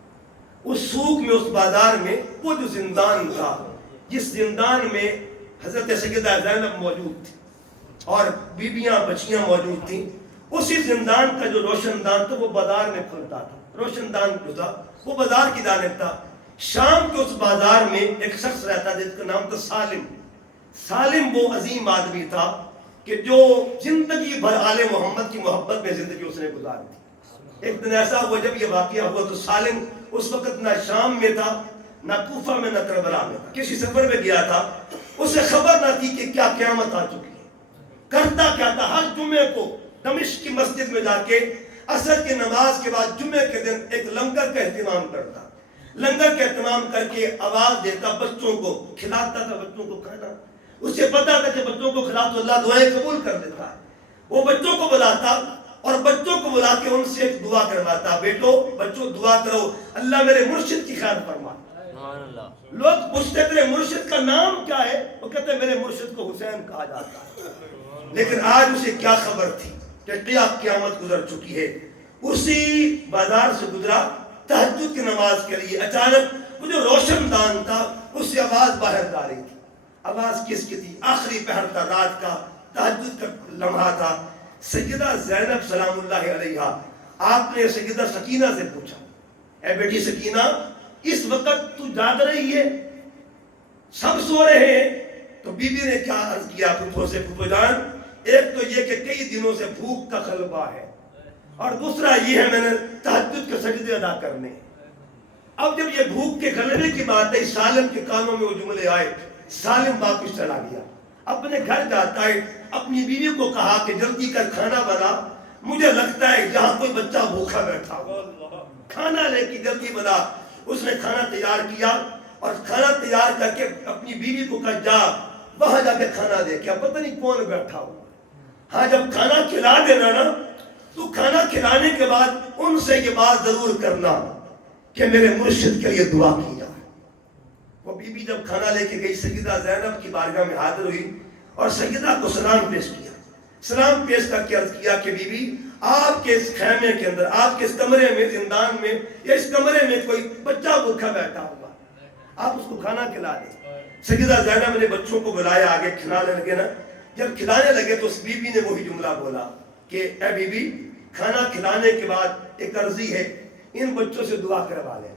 اس سوق میں، اس بازار میں وہ جو زندان تھا، جس زندان میں حضرت سیدہ زینب موجود تھی اور بیبیاں بچیاں موجود تھیں، اسی زندان کا جو روشن دان تھا وہ بازار میں کھلتا تھا. روشن دان جو تھا وہ بازار کی جانب تھا. شام کے اس بازار میں ایک شخص رہتا جس کا نام تھا سالم. سالم وہ عظیم آدمی تھا کہ جو زندگی بھر آل محمد کی محبت میں زندگی اس نے گزاری تھی. ایک دن ایسا ہوا جب یہ واقعہ ہوا تو سالم اس وقت نہ شام میں تھا، نہ کوفہ میں، نہ کربلا میں تھا، کسی سفر میں گیا تھا. اسے خبر نہ تھی کہ کیا قیامت آ چکی ہے. کرتا کیا تھا، ہر جمعے کو دمشق کی مسجد میں جا کے عصر کی نماز کے بعد جمعے کے دن ایک لنگر کا اہتمام کرتا. لنگر کا اہتمام کر کے آواز دیتا، بچوں کو کھلاتا تھا، بچوں کو کھانا. اسے پتا تھا کہ بچوں کو کھلا تو اللہ دعائیں قبول کر دیتا ہے. وہ بچوں کو بلاتا اور بچوں کو بلا کے ان سے ایک دعا کرواتا، بیٹو بچوں دعا کرو اللہ میرے مرشد کی خیر فرما. لوگ پوچھتے تیرے مرشد کا نام کیا ہے؟ وہ کہتے میرے مرشد کو حسین کہا جاتا ہے. لیکن آج اسے کیا خبر تھی کہ قیامت گزر چکی ہے. اسی بازار سے گزرا تہجد کی نماز کے لیے. اچانک وہ جو روشن دان تھا اس سے آواز باہر جا رہی تھی. آواز کس کی تھی؟ آخری پہر تھا، رات کا تہجد کا لمحہ تھا. سیدہ زینب سلام اللہ علیہا، آپ نے سیدہ سکینہ سے پوچھا، اے بیٹی سکینہ اس وقت تو جاگ رہی ہے، سب سو رہے ہیں؟ تو بی بی نے کیا عرض کیا پھپھو سے، پھپھو جان ایک تو یہ کہ کئی دنوں سے بھوک کا غلبہ ہے، اور دوسرا یہ ہے میں نے تہجد کے سجدے ادا کرنے. اب جب یہ بھوک کے غلبے کی بات ہے، سالم کے کانوں میں وہ جملے آئے. سالم واپس چلا گیا، اپنے گھر جاتا ہے، اپنی بیوی کو کہا کہ جلدی کر کھانا بنا، مجھے لگتا ہے یہاں کوئی بچہ بھوکا بیٹھا ہوا، کھانا لے کے جلدی بنا. اس نے کھانا تیار کیا اور کھانا تیار کر کے اپنی بیوی کو کہا جا وہاں جا کے کھانا دے کے، پتہ نہیں کون بیٹھا ہوا. ہاں جب کھانا کھلا دینا نا تو کھانا کھلانے کے بعد ان سے یہ بات ضرور کرنا کہ میرے مرشد کے لیے دعا کی جائے. وہ بی بی جب کھانا لے کے گئی سیدہ زینب کی بارگاہ میں حاضر ہوئی اور سیدہ کو سلام پیش کیا. سلام پیش کر کے عرض کیا کہ بی بی آپ کے اس خیمے کے اندر، آپ کے اس کمرے میں، زندان میں یا اس کمرے میں کوئی بچہ بھوکا بیٹھا ہوگا، آپ اس کو کھانا کھلا دیں. سیدہ زینب نے بچوں کو بلایا، آگے کھلانے لگے نا. جب کھلانے لگے تو اس بی بی نے وہی جملہ بولا کہ اے بی بی کھانا کھلانے کے بعد ایک عرضی ہے، ان بچوں سے دعا کروا لینا.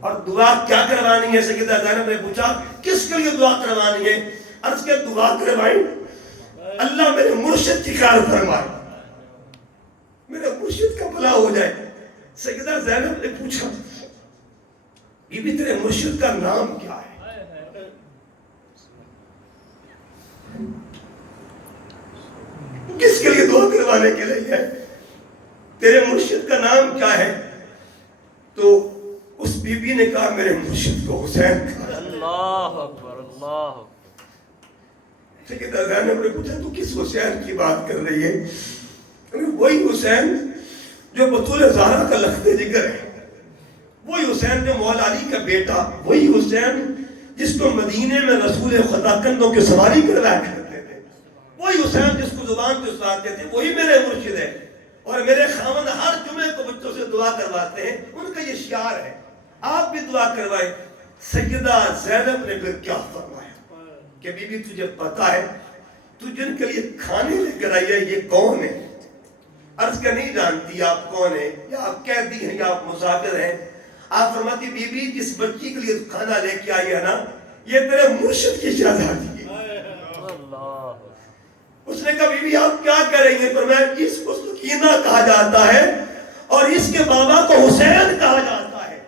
اور دعا کیا کروانی ہے؟ سیدہ زینب نے پوچھا کس کے لیے دعا کروانی ہے؟ عرض کے دعا کروائیں اللہ میرے مرشد کی خیر فرمائے، میرے مرشد کا بھلا ہو جائے. سیدہ زینب نے پوچھا بی بی تیرے مرشد کا نام کیا ہے؟ کس کے لیے دعا کروانے کے لیے ہے؟ تیرے مرشد کا نام کیا ہے؟ تو اس بی بی نے کہا میرے مرشد کو حسین کہا. اللہ اکبر، اللہ. سیدہ زینب نے پوچھا تو کس حسین کی بات کر رہی ہے؟ وہی حسین جو بطول زہرا کا لخت جگر ہے، وہی حسین جو مولا علی کا بیٹا، وہی حسین جس کو مدینے میں رسول خدا کندھوں کی سواری کروایا کرتے تھے، وہی حسین جس کو زبان پہ سناتے تھے، وہی میرے مرشد ہے. اور میرے خاوند ہر جمعے کو بچوں سے دعا کرواتے ہیں، ان کا یہ شعار ہے، آپ بھی دعا کروائیں. سیدہ زینب نے پھر کیا فرمایا کہ بی بی تجھے پتا ہے تو جن کے لیے کھانے لے کر آئی ہے یہ کون ہے؟ عرض کر نہیں جانتی آپ کون ہیں، یا آپ قیدی ہیں یا آپ مسافر ہیں. آپ فرماتی بی بی جس بچی کے لیے کھانا لے کے آئی ہے نا یہ تیرے مرشد کی شہزادی ہے. اس نے کہا بی بی آپ کیا کریں گے؟ فرمایا اس کو سکینہ کہا جاتا ہے اور اس کے بابا کو حسین کہا جاتا ہے.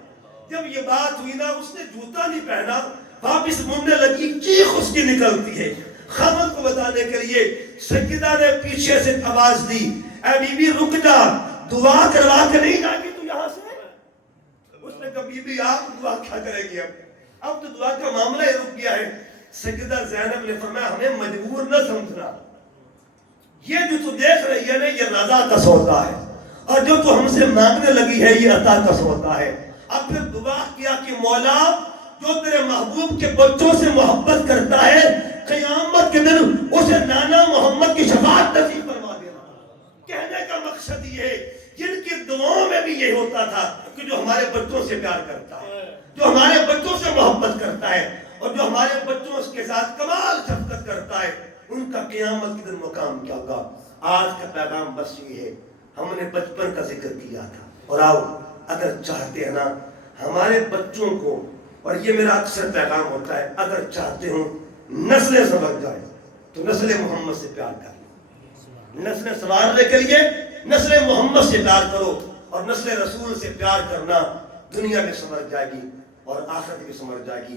جب یہ بات ہوئی نا اس نے جوتا نہیں پہنا، واپس مڑنے لگی، چیخ اس کی نکلتی ہے. خاوند کو بتانے کے لیے سیدہ نے پیچھے سے آواز دی اے بی بی رک جا، دعا کروا کے نہیں جائے گی تو یہاں سے؟ اس نے کہا بی بی آپ دعا کیا کرے گی؟ اب تو دعا کا معاملہ ہی رک گیا ہے. سیدہ زینب نے فرمایا ہمیں مجبور نہ سمجھنا، یہ جو تو دیکھ رہی ہے نا یہ رضا کا سودا ہے، اور جو تو ہم سے مانگنے لگی ہے یہ عطا کا سودا ہے. اب پھر دعا کیا کہ مولا جو تیرے محبوب کے بچوں سے محبت کرتا ہے قیامت کے دن اسے نانا محمد کی شفاعت نصیب فرما دینا. کہنے کا مقصد یہ ہے جن کی دعاؤں میں بھی یہ ہوتا تھا کہ جو ہمارے بچوں سے پیار کرتا ہے، جو ہمارے بچوں سے محبت کرتا ہے اور جو ہمارے بچوں کے ساتھ کمال شفقت کرتا ہے، ان کا قیامت کے دن مقام کیا ہوگا۔ آج کا پیغام بس یہ ہے، ہم نے بچپن کا ذکر کیا تھا، اور آؤ اگر چاہتے ہیں نا ہمارے بچوں کو، اور یہ میرا اکثر پیغام ہوتا ہے، اگر چاہتے ہوں نسلیں سنور جائے تو نسل محمد سے پیار کر لو۔ نسلیں سنوارنے کے لیے نسل محمد سے پیار کرو، اور نسل رسول سے پیار کرنا دنیا میں سنور جائے گی اور آخرت بھی سنور جائے گی۔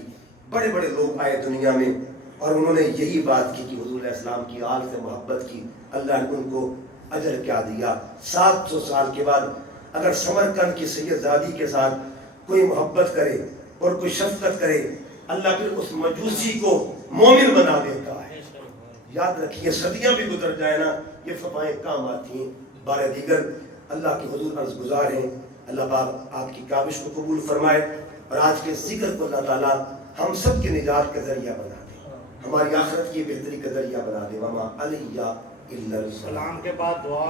بڑے بڑے لوگ آئے دنیا میں اور انہوں نے یہی بات کی کہ حضور علیہ السلام کی آل سے محبت کی، اللہ نے ان کو اجر کیا دیا۔ 700 سال کے بعد اگر سمرقند کی سید زادی کے ساتھ کوئی محبت کرے اور کوئی شفقت کرے، اللہ پھر اس مجوسی کو مومن بنا دیتا ہے۔ یاد رکھیے صدیاں بھی گزر جائے نا، یہ فتوائیں کام آتی ہیں۔ بارے دیگر اللہ کے حضور عرض گزار ہیں، اللہ پاک آپ کی کاوش کو قبول فرمائے، اور آج کے ذکر کو اللہ تعالیٰ ہم سب کے نجات کا ذریعہ بنا دے، ہماری آخرت کی بہتری کا ذریعہ بنا دے۔ وما علیہ الا السلام سلام کے بعد دعا